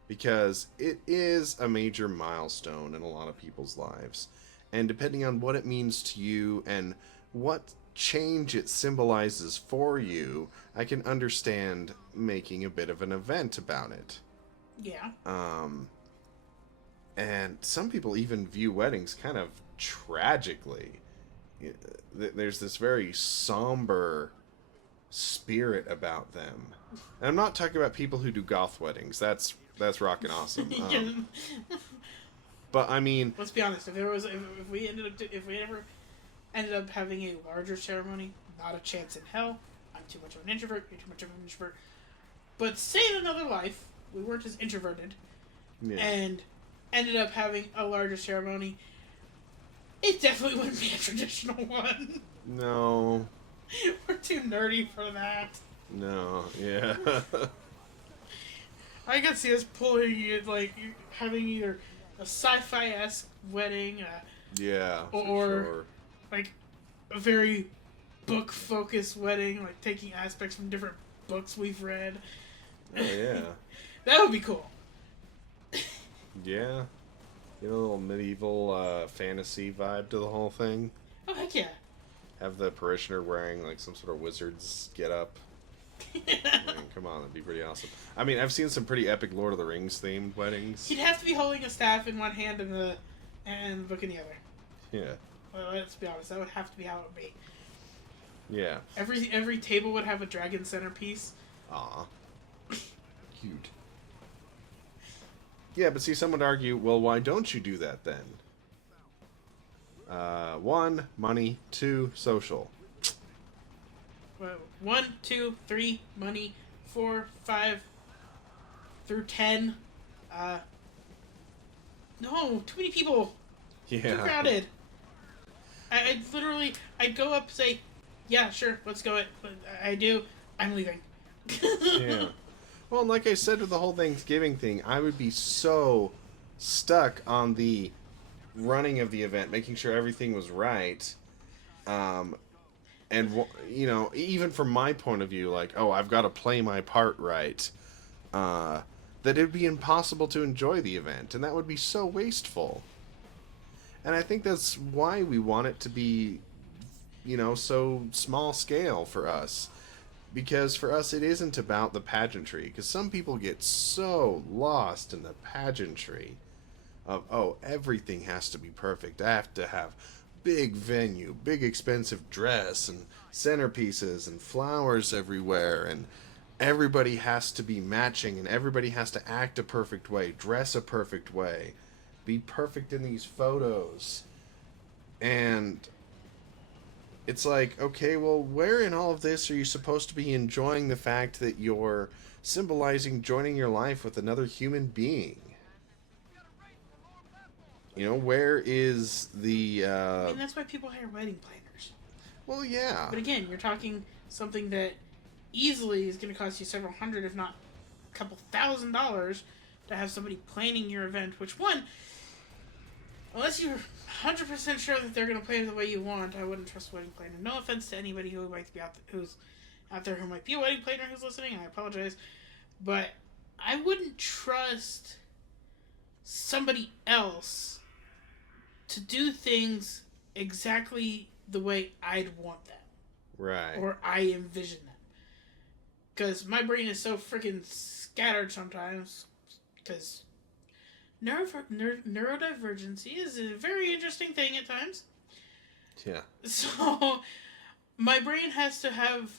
Because it is a major milestone in a lot of people's lives. And depending on what it means to you and what change it symbolizes for you, I can understand making a bit of an event about it. Yeah. And some people even view weddings kind of tragically. There's this very somber spirit about them. And I'm not talking about people who do goth weddings. That's rockin' awesome. But I mean, Let's be honest. If we ever ended up having a larger ceremony, not a chance in hell. I'm too much of an introvert. You're too much of an introvert. But say in another life, we weren't as introverted, yeah. and ended up having a larger ceremony. It definitely wouldn't be a traditional one. No. We're too nerdy for that. No. Yeah. I could see us pulling it, like, having either a sci-fi-esque wedding, Yeah. or sure. like a very book-focused wedding, like taking aspects from different books we've read. Oh yeah. That would be cool. Yeah. Get a little medieval fantasy vibe to the whole thing. Oh, heck yeah. Have the parishioner wearing like some sort of wizard's get up. I mean, come on, that'd be pretty awesome. I mean, I've seen some pretty epic Lord of the Rings themed weddings. He'd have to be holding a staff in one hand and the book in the other. Yeah. Well, let's be honest, that would have to be how it would be. Yeah. Every table would have a dragon centerpiece. Aw. Cute. Yeah, but see, some would argue, well, why don't you do that then? 1, money. 2, social. 1, 2, 3, money. 4, 5 through 10. No, too many people. Yeah. Too crowded. I'd go up and say, yeah, sure, let's go. I do. I'm leaving. Yeah. Well, like I said with the whole Thanksgiving thing, I would be so stuck on the running of the event, making sure everything was right. And, even from my point of view, like, oh, I've got to play my part right. That it would be impossible to enjoy the event, and that would be so wasteful. And I think that's why we want it to be, so small scale for us. Because for us, it isn't about the pageantry. Because some people get so lost in the pageantry of, oh, everything has to be perfect. I have to have big venue, big expensive dress, and centerpieces, and flowers everywhere, and everybody has to be matching, and everybody has to act a perfect way, dress a perfect way, be perfect in these photos. And it's like, okay, well, where in all of this are you supposed to be enjoying the fact that you're symbolizing joining your life with another human being? Where is the... And that's why people hire wedding planners. Well, yeah. But again, you're talking something that easily is going to cost you several hundred, if not a couple $1,000s, to have somebody planning your event. Which, one, unless you're 100% sure that they're going to plan it the way you want, I wouldn't trust a wedding planner. No offense to anybody who's out there who might be a wedding planner who's listening. I apologize, but I wouldn't trust somebody else to do things exactly the way I'd want them Right. or I envision them. Because my brain is so freaking scattered sometimes. Because neurodivergency is a very interesting thing at times. Yeah. So my brain has to have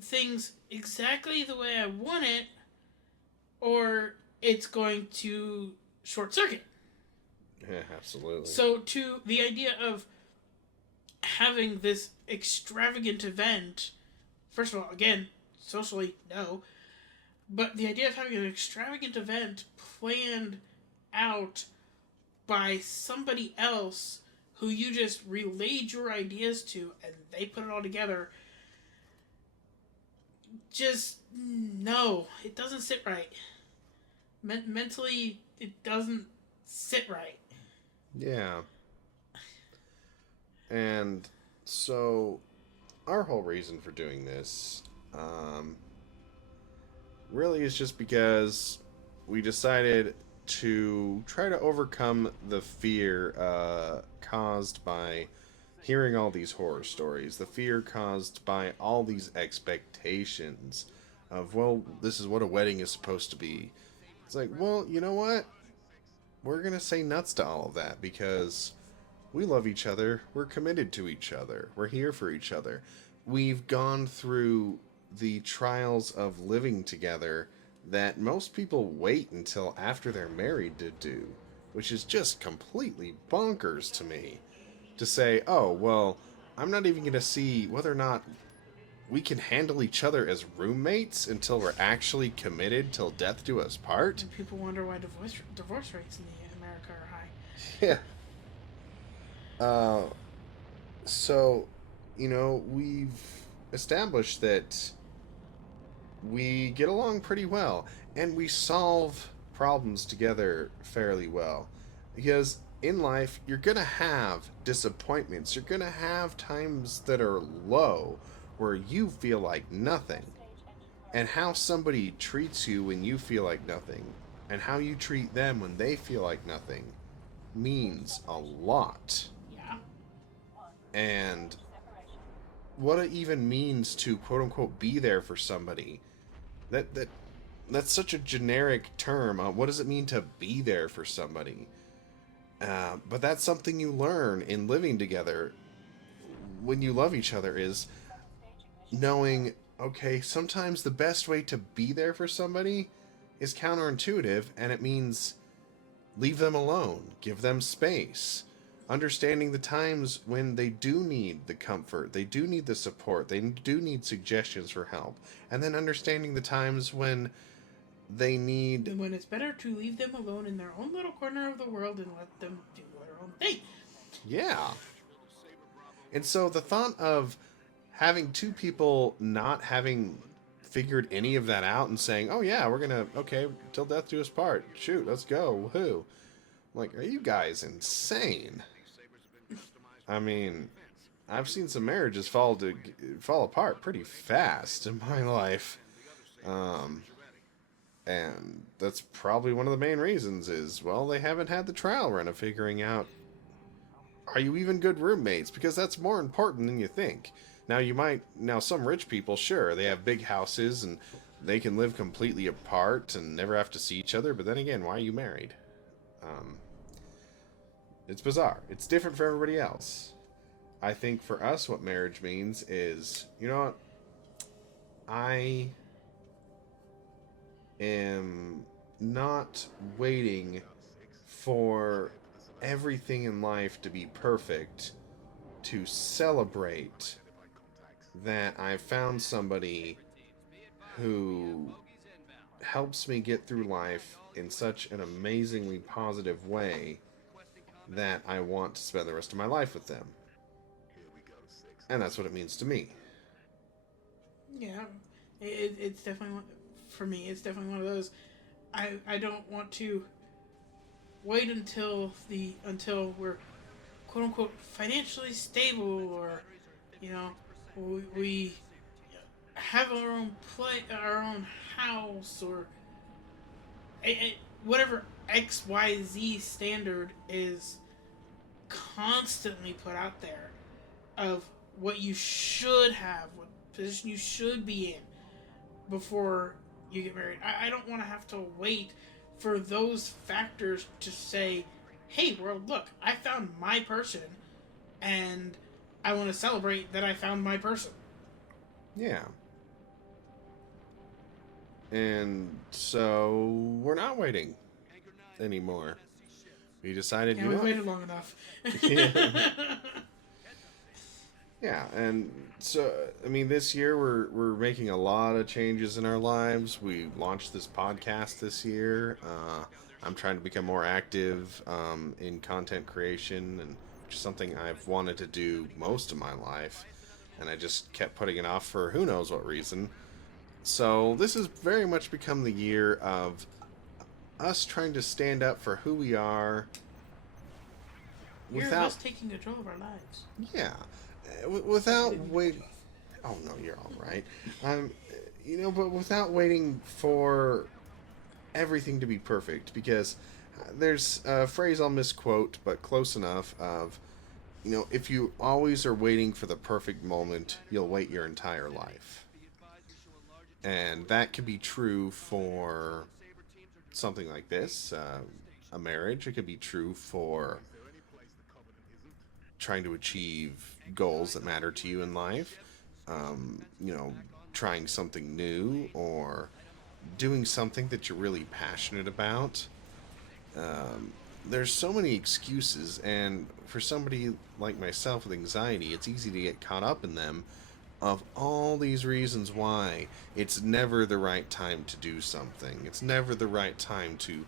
things exactly the way I want it, or it's going to short circuit. Yeah, absolutely. So, to the idea of having this extravagant event, first of all, again, socially, no, but the idea of having an extravagant event planned out by somebody else who you just relayed your ideas to and they put it all together, just no, it doesn't sit right. Mentally, it doesn't sit right. Yeah. And so, our whole reason for doing this really is just because we decided to try to overcome the fear caused by hearing all these horror stories, the fear caused by all these expectations of, well, this is what a wedding is supposed to be. It's like, well, you know what? We're going to say nuts to all of that because we love each other. We're committed to each other. We're here for each other. We've gone through the trials of living together that most people wait until after they're married to do, which is just completely bonkers to me. To say, oh, well, I'm not even going to see whether or not we can handle each other as roommates until we're actually committed till death do us part. And people wonder why divorce rates in America are high. Yeah. Uh, so, we've established that we get along pretty well and we solve problems together fairly well. Because in life, you're going to have disappointments. You're going to have times that are low where you feel like nothing. And how somebody treats you when you feel like nothing and how you treat them when they feel like nothing means a lot. Yeah. And what it even means to quote unquote be there for somebody. That's such a generic term. What does it mean to be there for somebody? But that's something you learn in living together when you love each other is knowing, okay, sometimes the best way to be there for somebody is counterintuitive, and it means leave them alone, give them space, understanding the times when they do need the comfort, they do need the support, they do need suggestions for help, and then understanding the times when they need... And when it's better to leave them alone in their own little corner of the world and let them do their own thing. Yeah. And so the thought of having two people not having figured any of that out and saying, oh yeah, we're gonna, okay, till death do us part, shoot, let's go, woohoo. I'm like, are you guys insane? I mean, I've seen some marriages fall apart pretty fast in my life. And that's probably one of the main reasons is, well, they haven't had the trial run of figuring out, are you even good roommates? Because that's more important than you think. Now some rich people, sure, they have big houses and they can live completely apart and never have to see each other, but then again, why are you married? It's bizarre. It's different for everybody else. I think for us, what marriage means is, you know what? I am not waiting for everything in life to be perfect to celebrate that I found somebody who helps me get through life in such an amazingly positive way that I want to spend the rest of my life with them. And that's what it means to me. Yeah. It's definitely one, for me, it's definitely one of those. I don't want to wait until we're quote unquote financially stable, or we have our own our own house, or whatever XYZ standard is constantly put out there of what you should have, what position you should be in before you get married. I don't want to have to wait for those factors to say, hey, world, look, I found my person, and I want to celebrate that I found my person. Yeah. And so we're not waiting anymore. We decided, Yeah, you we know, waited long enough. Yeah. Yeah, and so I mean, this year we're making a lot of changes in our lives. We launched this podcast this year. I'm trying to become more active in content creation, and which is something I've wanted to do most of my life, and I just kept putting it off for who knows what reason. So this has very much become the year of us trying to stand up for who we are You're without, us taking control of our lives. yeah, without wait. Oh no, you're all right. You know, but without waiting for everything to be perfect, because there's a phrase I'll misquote, but close enough. Of, you know, if you always are waiting for the perfect moment, you'll wait your entire life, and that could be true for something like this, a marriage. It could be true for trying to achieve goals that matter to you in life. You know, trying something new or doing something that you're really passionate about. There's so many excuses, and for somebody like myself with anxiety, it's easy to get caught up in them of all these reasons why it's never the right time to do something. It's never the right time to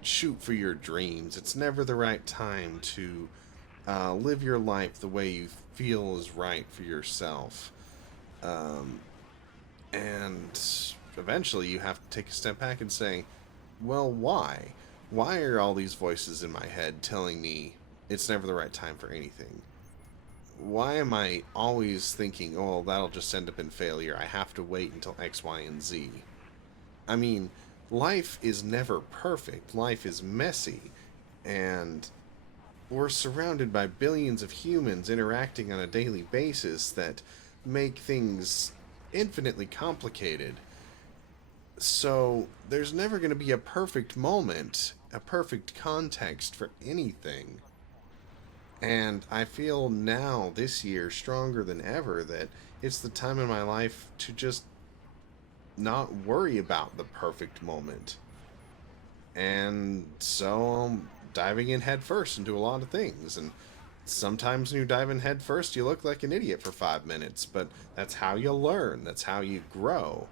shoot for your dreams. It's never the right time to live your life the way you feel is right for yourself. Um, and eventually you have to take a step back and say, well, why? Why are all these voices in my head telling me it's never the right time for anything? Why am I always thinking, oh, that'll just end up in failure? I have to wait until X, Y, and Z. I mean, life is never perfect. Life is messy. And we're surrounded by billions of humans interacting on a daily basis that make things infinitely complicated. So there's never going to be a perfect moment, a perfect context for anything. And I feel now, this year, stronger than ever, that it's the time in my life to just not worry about the perfect moment. And so I'm diving in head first into a lot of things. And sometimes when you dive in head first, you look like an idiot for 5 minutes. But that's how you learn. That's how you grow.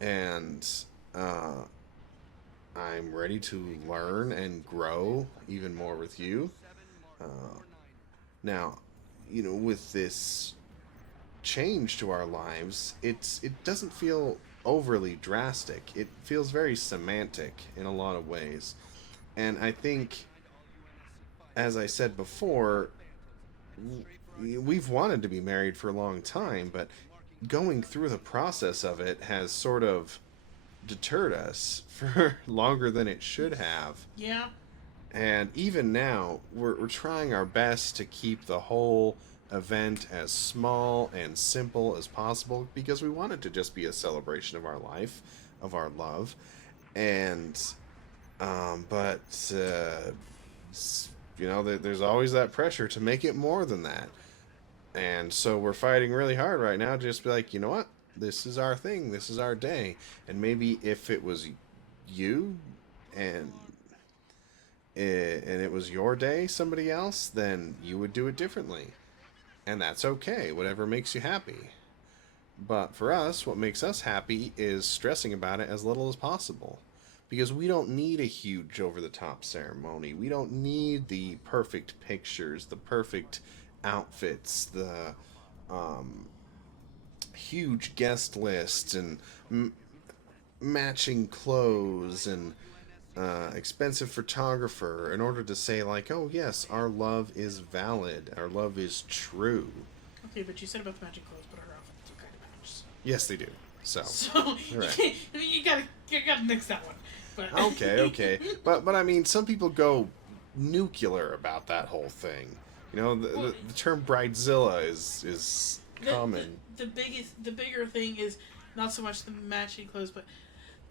And I'm ready to learn and grow even more with you. Now, you know, with this change to our lives, it doesn't feel overly drastic. It feels very semantic in a lot of ways. And I think, as I said before, we've wanted to be married for a long time, but going through the process of it has sort of deterred us for longer than it should have. Yeah. And even now, we're trying our best to keep the whole event as small and simple as possible because we want it to just be a celebration of our life, of our love. And, but, you know, there's always that pressure to make it more than that. And so we're fighting really hard right now to just be like, you know what? This is our thing. This is our day. And maybe if it was you and it was your day, somebody else, then you would do it differently. And that's okay, whatever makes you happy. But for us, what makes us happy is stressing about it as little as possible. Because we don't need a huge over-the-top ceremony. We don't need the perfect pictures, the perfect outfits, the huge guest lists, and matching clothes, and expensive photographer in order to say, like, oh yes, our love is valid, our love is true. Okay, but you said about the magic clothes, but our outfits are kind of match. Yes, they do. So, So right. you gotta nix that one. But Okay. But I mean, some people go nuclear about that whole thing. You know, Well, the term bridezilla is common. the bigger thing is not so much the matching clothes, but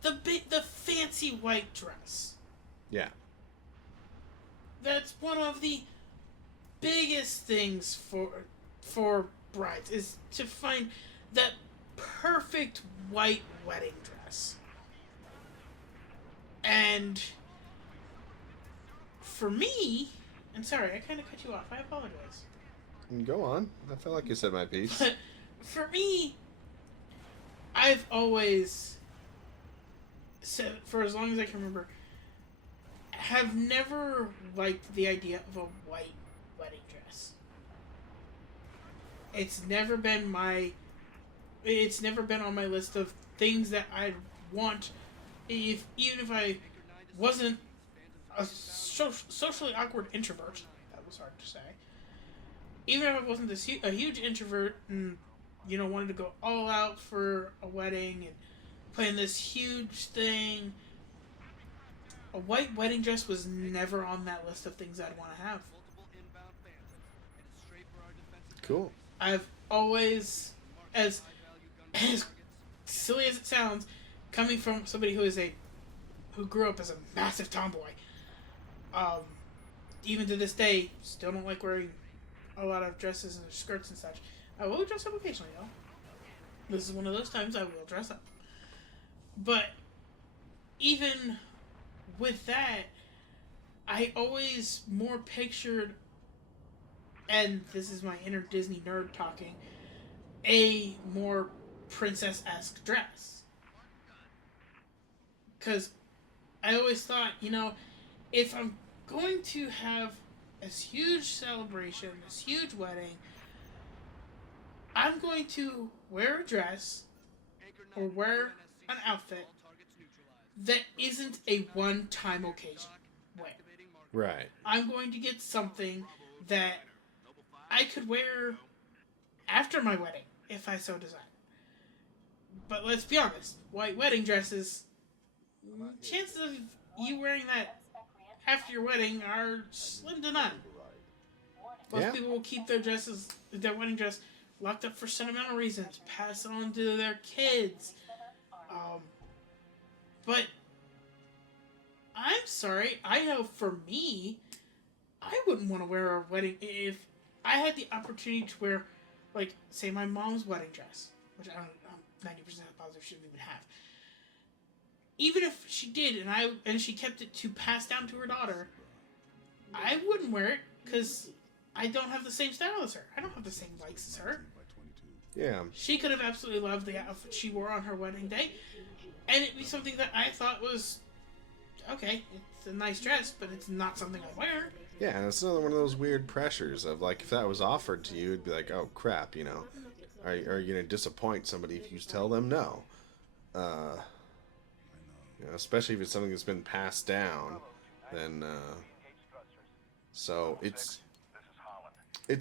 the fancy white dress. Yeah. That's one of the biggest things for brides is to find that perfect white wedding dress. And for me, and sorry, I kind of cut you off. I apologize. Go on. I felt like you said my piece. But for me, I've always said, for as long as I can remember, have never liked the idea of a white wedding dress. It's never been on my list of things that I'd want. Even if I wasn't a socially awkward introvert, that was hard to say. Even if I wasn't a huge introvert and wanted to go all out for a wedding and plan this huge thing, a white wedding dress was never on that list of things I'd want to have. Cool. I've always, as silly as it sounds, coming from somebody who grew up as a massive tomboy, even to this day, still don't like wearing a lot of dresses and skirts and such. I will dress up occasionally, though. This is one of those times I will dress up. But even with that, I always more pictured, and this is my inner Disney nerd talking, a more princess-esque dress. Because I always thought, if I'm going to have this huge celebration, this huge wedding, I'm going to wear a dress or wear an outfit that isn't a one-time occasion wear. Right. I'm going to get something that I could wear after my wedding, if I so desire. But let's be honest, white wedding dresses, chances of you wearing that after your wedding are slim to none. Most people will keep their wedding dress, locked up for sentimental reasons, pass it on to their kids. But I'm sorry, I know for me, I wouldn't want to wear a wedding if I had the opportunity to wear, like, say, my mom's wedding dress, which I'm 90% positive she didn't even have. Even if she did, and she kept it to pass down to her daughter, I wouldn't wear it because I don't have the same style as her. I don't have the same likes as her. Yeah. She could have absolutely loved the outfit she wore on her wedding day, and it'd be something that I thought was okay. It's a nice dress, but it's not something I wear. Yeah, and it's another one of those weird pressures of, like, if that was offered to you, it'd be like, oh crap, are you going to disappoint somebody if you tell them no? Especially if it's something that's been passed down, then so it's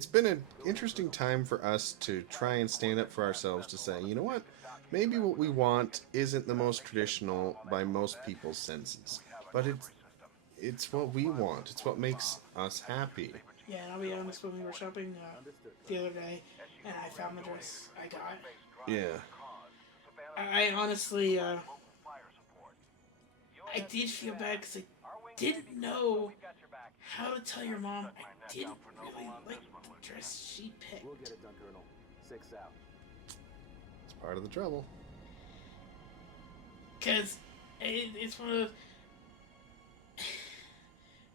been an interesting time for us to try and stand up for ourselves to say, you know what, maybe what we want isn't the most traditional by most people's senses, but it's what we want. It's what makes us happy. Yeah, and I'll be honest, when we were shopping the other day, and I found the dress I got, Yeah. I honestly, I did feel bad because I didn't know how to tell your mom I didn't really like the dress she picked. We'll get it done, Colonel. 6 out. It's part of the trouble. Because it's one of those,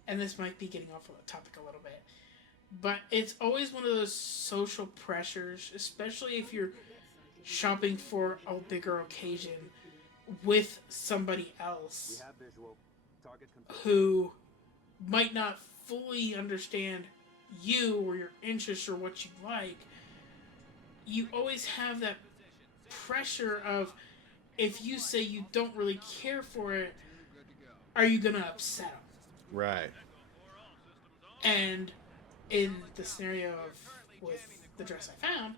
and this might be getting off of the topic a little bit, but it's always one of those social pressures, especially if you're shopping for a bigger occasion with somebody else We have visual. Target confirmed. who might not fully understand you or your interests or what you like. You always have that pressure of, if you say you don't really care for it, are you going to upset them? Right. And in the scenario with the dress I found,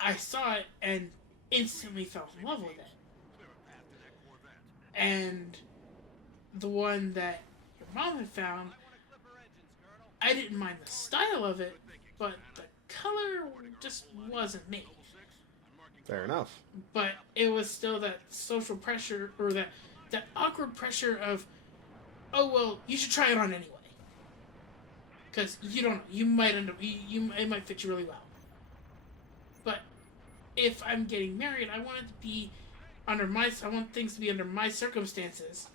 I saw it and instantly fell in love with it. And the one that your mom had found, I didn't mind the style of it, but the color just wasn't me. Fair enough. But it was still that social pressure, or that awkward pressure of, oh well, you should try it on anyway, because you don't know, you might end up, it might fit you really well. But if I'm getting married, I want it to be I want things to be under my circumstances.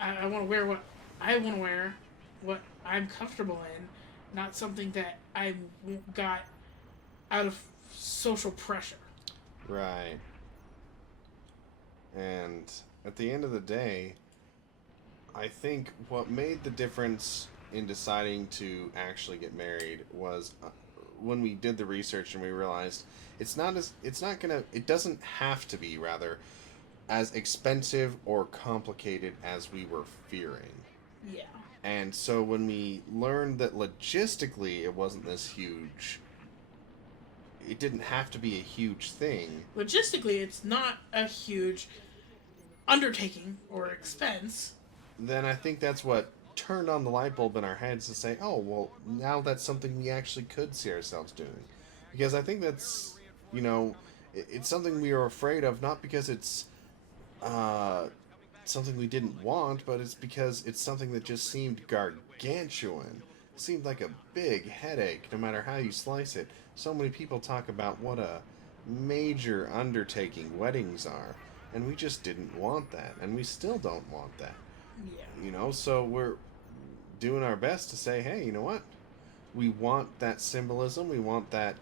I want to wear what I want to wear, what I'm comfortable in, not something that I got out of social pressure. Right. And at the end of the day, I think what made the difference in deciding to actually get married was when we did the research and we realized it doesn't have to be, rather, as expensive or complicated as we were fearing. Yeah. And so when we learned that logistically it wasn't this huge, it didn't have to be a huge thing. Logistically, it's not a huge undertaking or expense. Then I think that's what turned on the light bulb in our heads to say, oh, well, now that's something we actually could see ourselves doing. Because I think that's, it's something we are afraid of, not because it's something we didn't want, but it's because it's something that just seemed gargantuan. It seemed like a big headache, no matter how you slice it. So many people talk about what a major undertaking weddings are, and we just didn't want that, and we still don't want that. Yeah. So we're doing our best to say, hey, you know what? We want that symbolism. We want that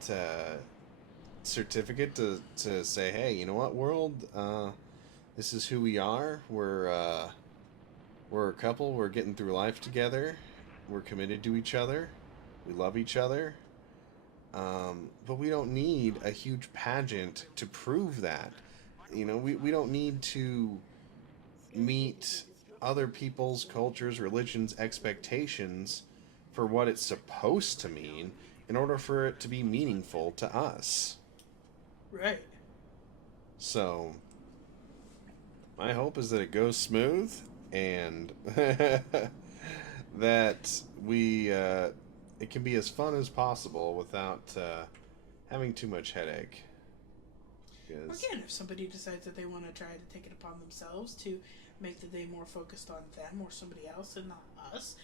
certificate to say, hey, you know what, world? This is who we are. We're a couple. We're getting through life together. We're committed to each other. We love each other. But we don't need a huge pageant to prove that. We don't need to meet other people's cultures, religions, expectations for what it's supposed to mean in order for it to be meaningful to us. Right. So, my hope is that it goes smooth and that it can be as fun as possible without having too much headache. Again, if somebody decides that they want to try to take it upon themselves to make the day more focused on them or somebody else and not us,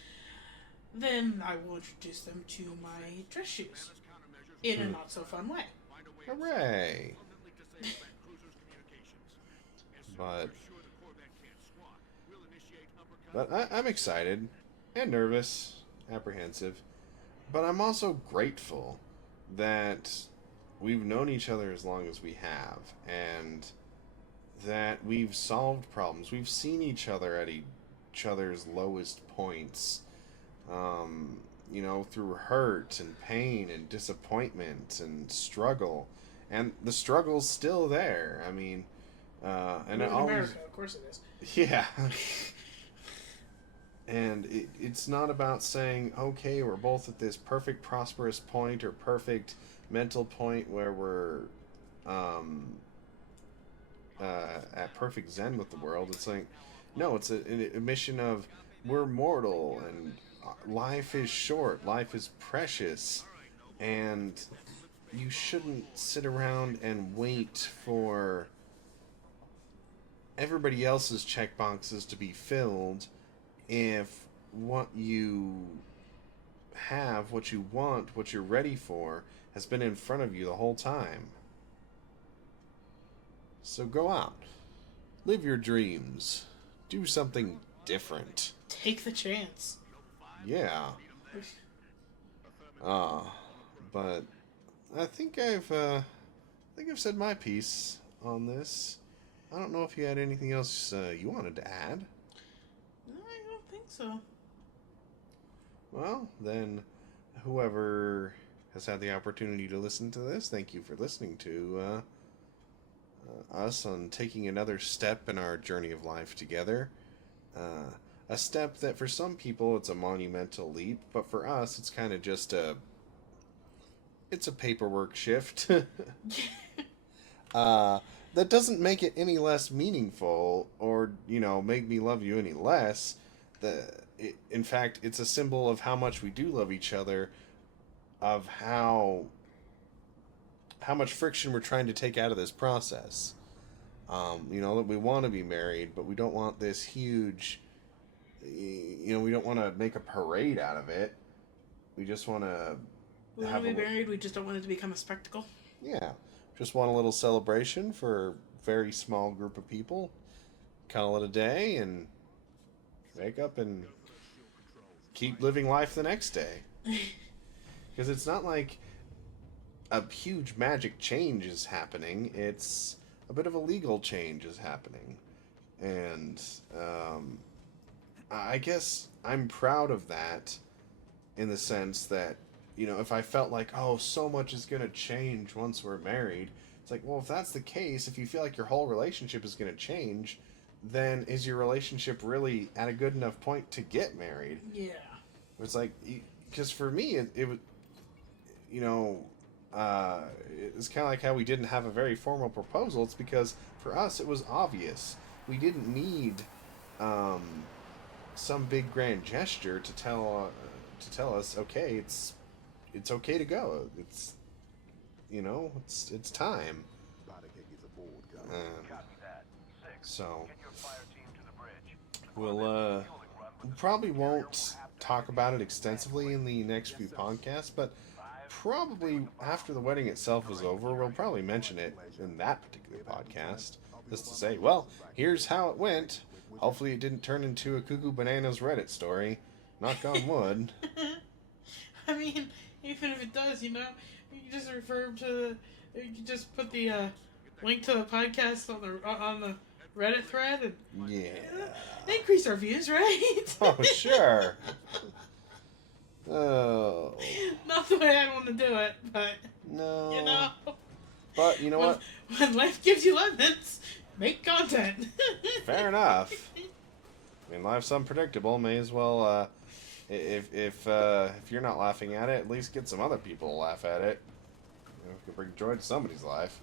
then I will introduce them to my dress shoes in a not so fun way. Hooray! But I'm excited and nervous, apprehensive, but I'm also grateful that we've known each other as long as we have, and that we've solved problems. We've seen each other at each other's lowest points, through hurt and pain and disappointment and struggle. And the struggle's still there. I mean, and In it always... America, of course it is. Yeah. And it's not about saying, okay, we're both at this perfect prosperous point or perfect mental point where we're at perfect zen with the world. It's like, no, it's a mission of we're mortal and life is short, life is precious, and you shouldn't sit around and wait for everybody else's check boxes to be filled if what you have, what you want, what you're ready for has been in front of you the whole time. So go out. Live your dreams. Do something different. Take the chance. Yeah. But I think I've said my piece on this. I don't know if you had anything else you wanted to add. No, I don't think so. Well, then, whoever has had the opportunity to listen to this, thank you for listening to us on taking another step in our journey of life together. A step that for some people it's a monumental leap, but for us it's kind of just it's a paperwork shift. that doesn't make it any less meaningful or, make me love you any less. In fact, it's a symbol of how much we do love each other, of how much friction we're trying to take out of this process. That we want to be married, but we don't want this huge, we don't want to make a parade out of it. We just want to We want to be married, we just don't want it to become a spectacle. Yeah. Just want a little celebration for a very small group of people. Call it a day and wake up and keep living life the next day. Because it's not like a huge magic change is happening. It's a bit of a legal change is happening. And I guess I'm proud of that in the sense that, if I felt like, oh, so much is going to change once we're married, it's like, well, if that's the case, if you feel like your whole relationship is going to change, then is your relationship really at a good enough point to get married? Yeah. It's like, because for me, it was, it's kind of like how we didn't have a very formal proposal. It's because for us, it was obvious. We didn't need some big grand gesture to tell us, okay, it's okay to go. It's it's time. So we'll probably won't talk about it extensively in the next few podcasts, but probably after the wedding itself is over, we'll probably mention it in that particular podcast, just to say, well, here's how it went. Hopefully it didn't turn into a Cuckoo Bananas Reddit story. Knock on wood. I mean, even if it does, you can just refer to you can just put the link to the podcast on the Reddit thread and increase our views, right? Oh, sure. Oh. Not the way I want to do it, but No. But you know what? When life gives you lemons, make content. Fair enough. I mean, life's unpredictable. May as well, if you're not laughing at it, at least get some other people to laugh at it. It could bring joy to somebody's life.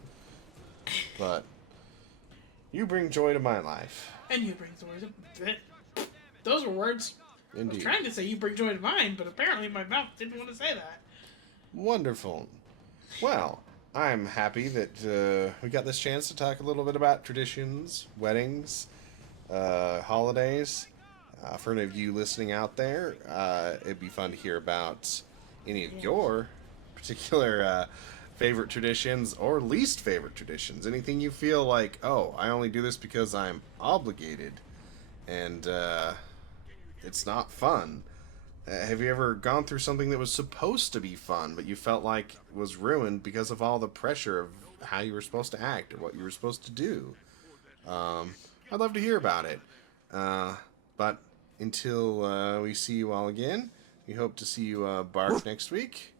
But you bring joy to my life. And you bring joy to... Those were words. Indeed. I was trying to say you bring joy to mine, but apparently my mouth didn't want to say that. Wonderful. Well, I'm happy that we got this chance to talk a little bit about traditions, weddings, holidays. For any of you listening out there, it'd be fun to hear about any of your particular favorite traditions or least favorite traditions. Anything you feel like, oh, I only do this because I'm obligated and it's not fun. Have you ever gone through something that was supposed to be fun, but you felt like was ruined because of all the pressure of how you were supposed to act or what you were supposed to do? I'd love to hear about it. But until we see you all again, we hope to see you bark next week.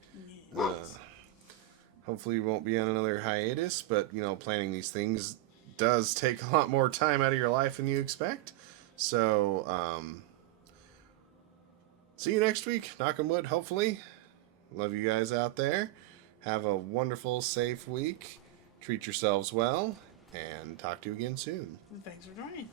Hopefully we won't be on another hiatus, but, planning these things does take a lot more time out of your life than you expect. So, see you next week. Knock on wood, hopefully. Love you guys out there. Have a wonderful, safe week. Treat yourselves well, and talk to you again soon. Thanks for joining.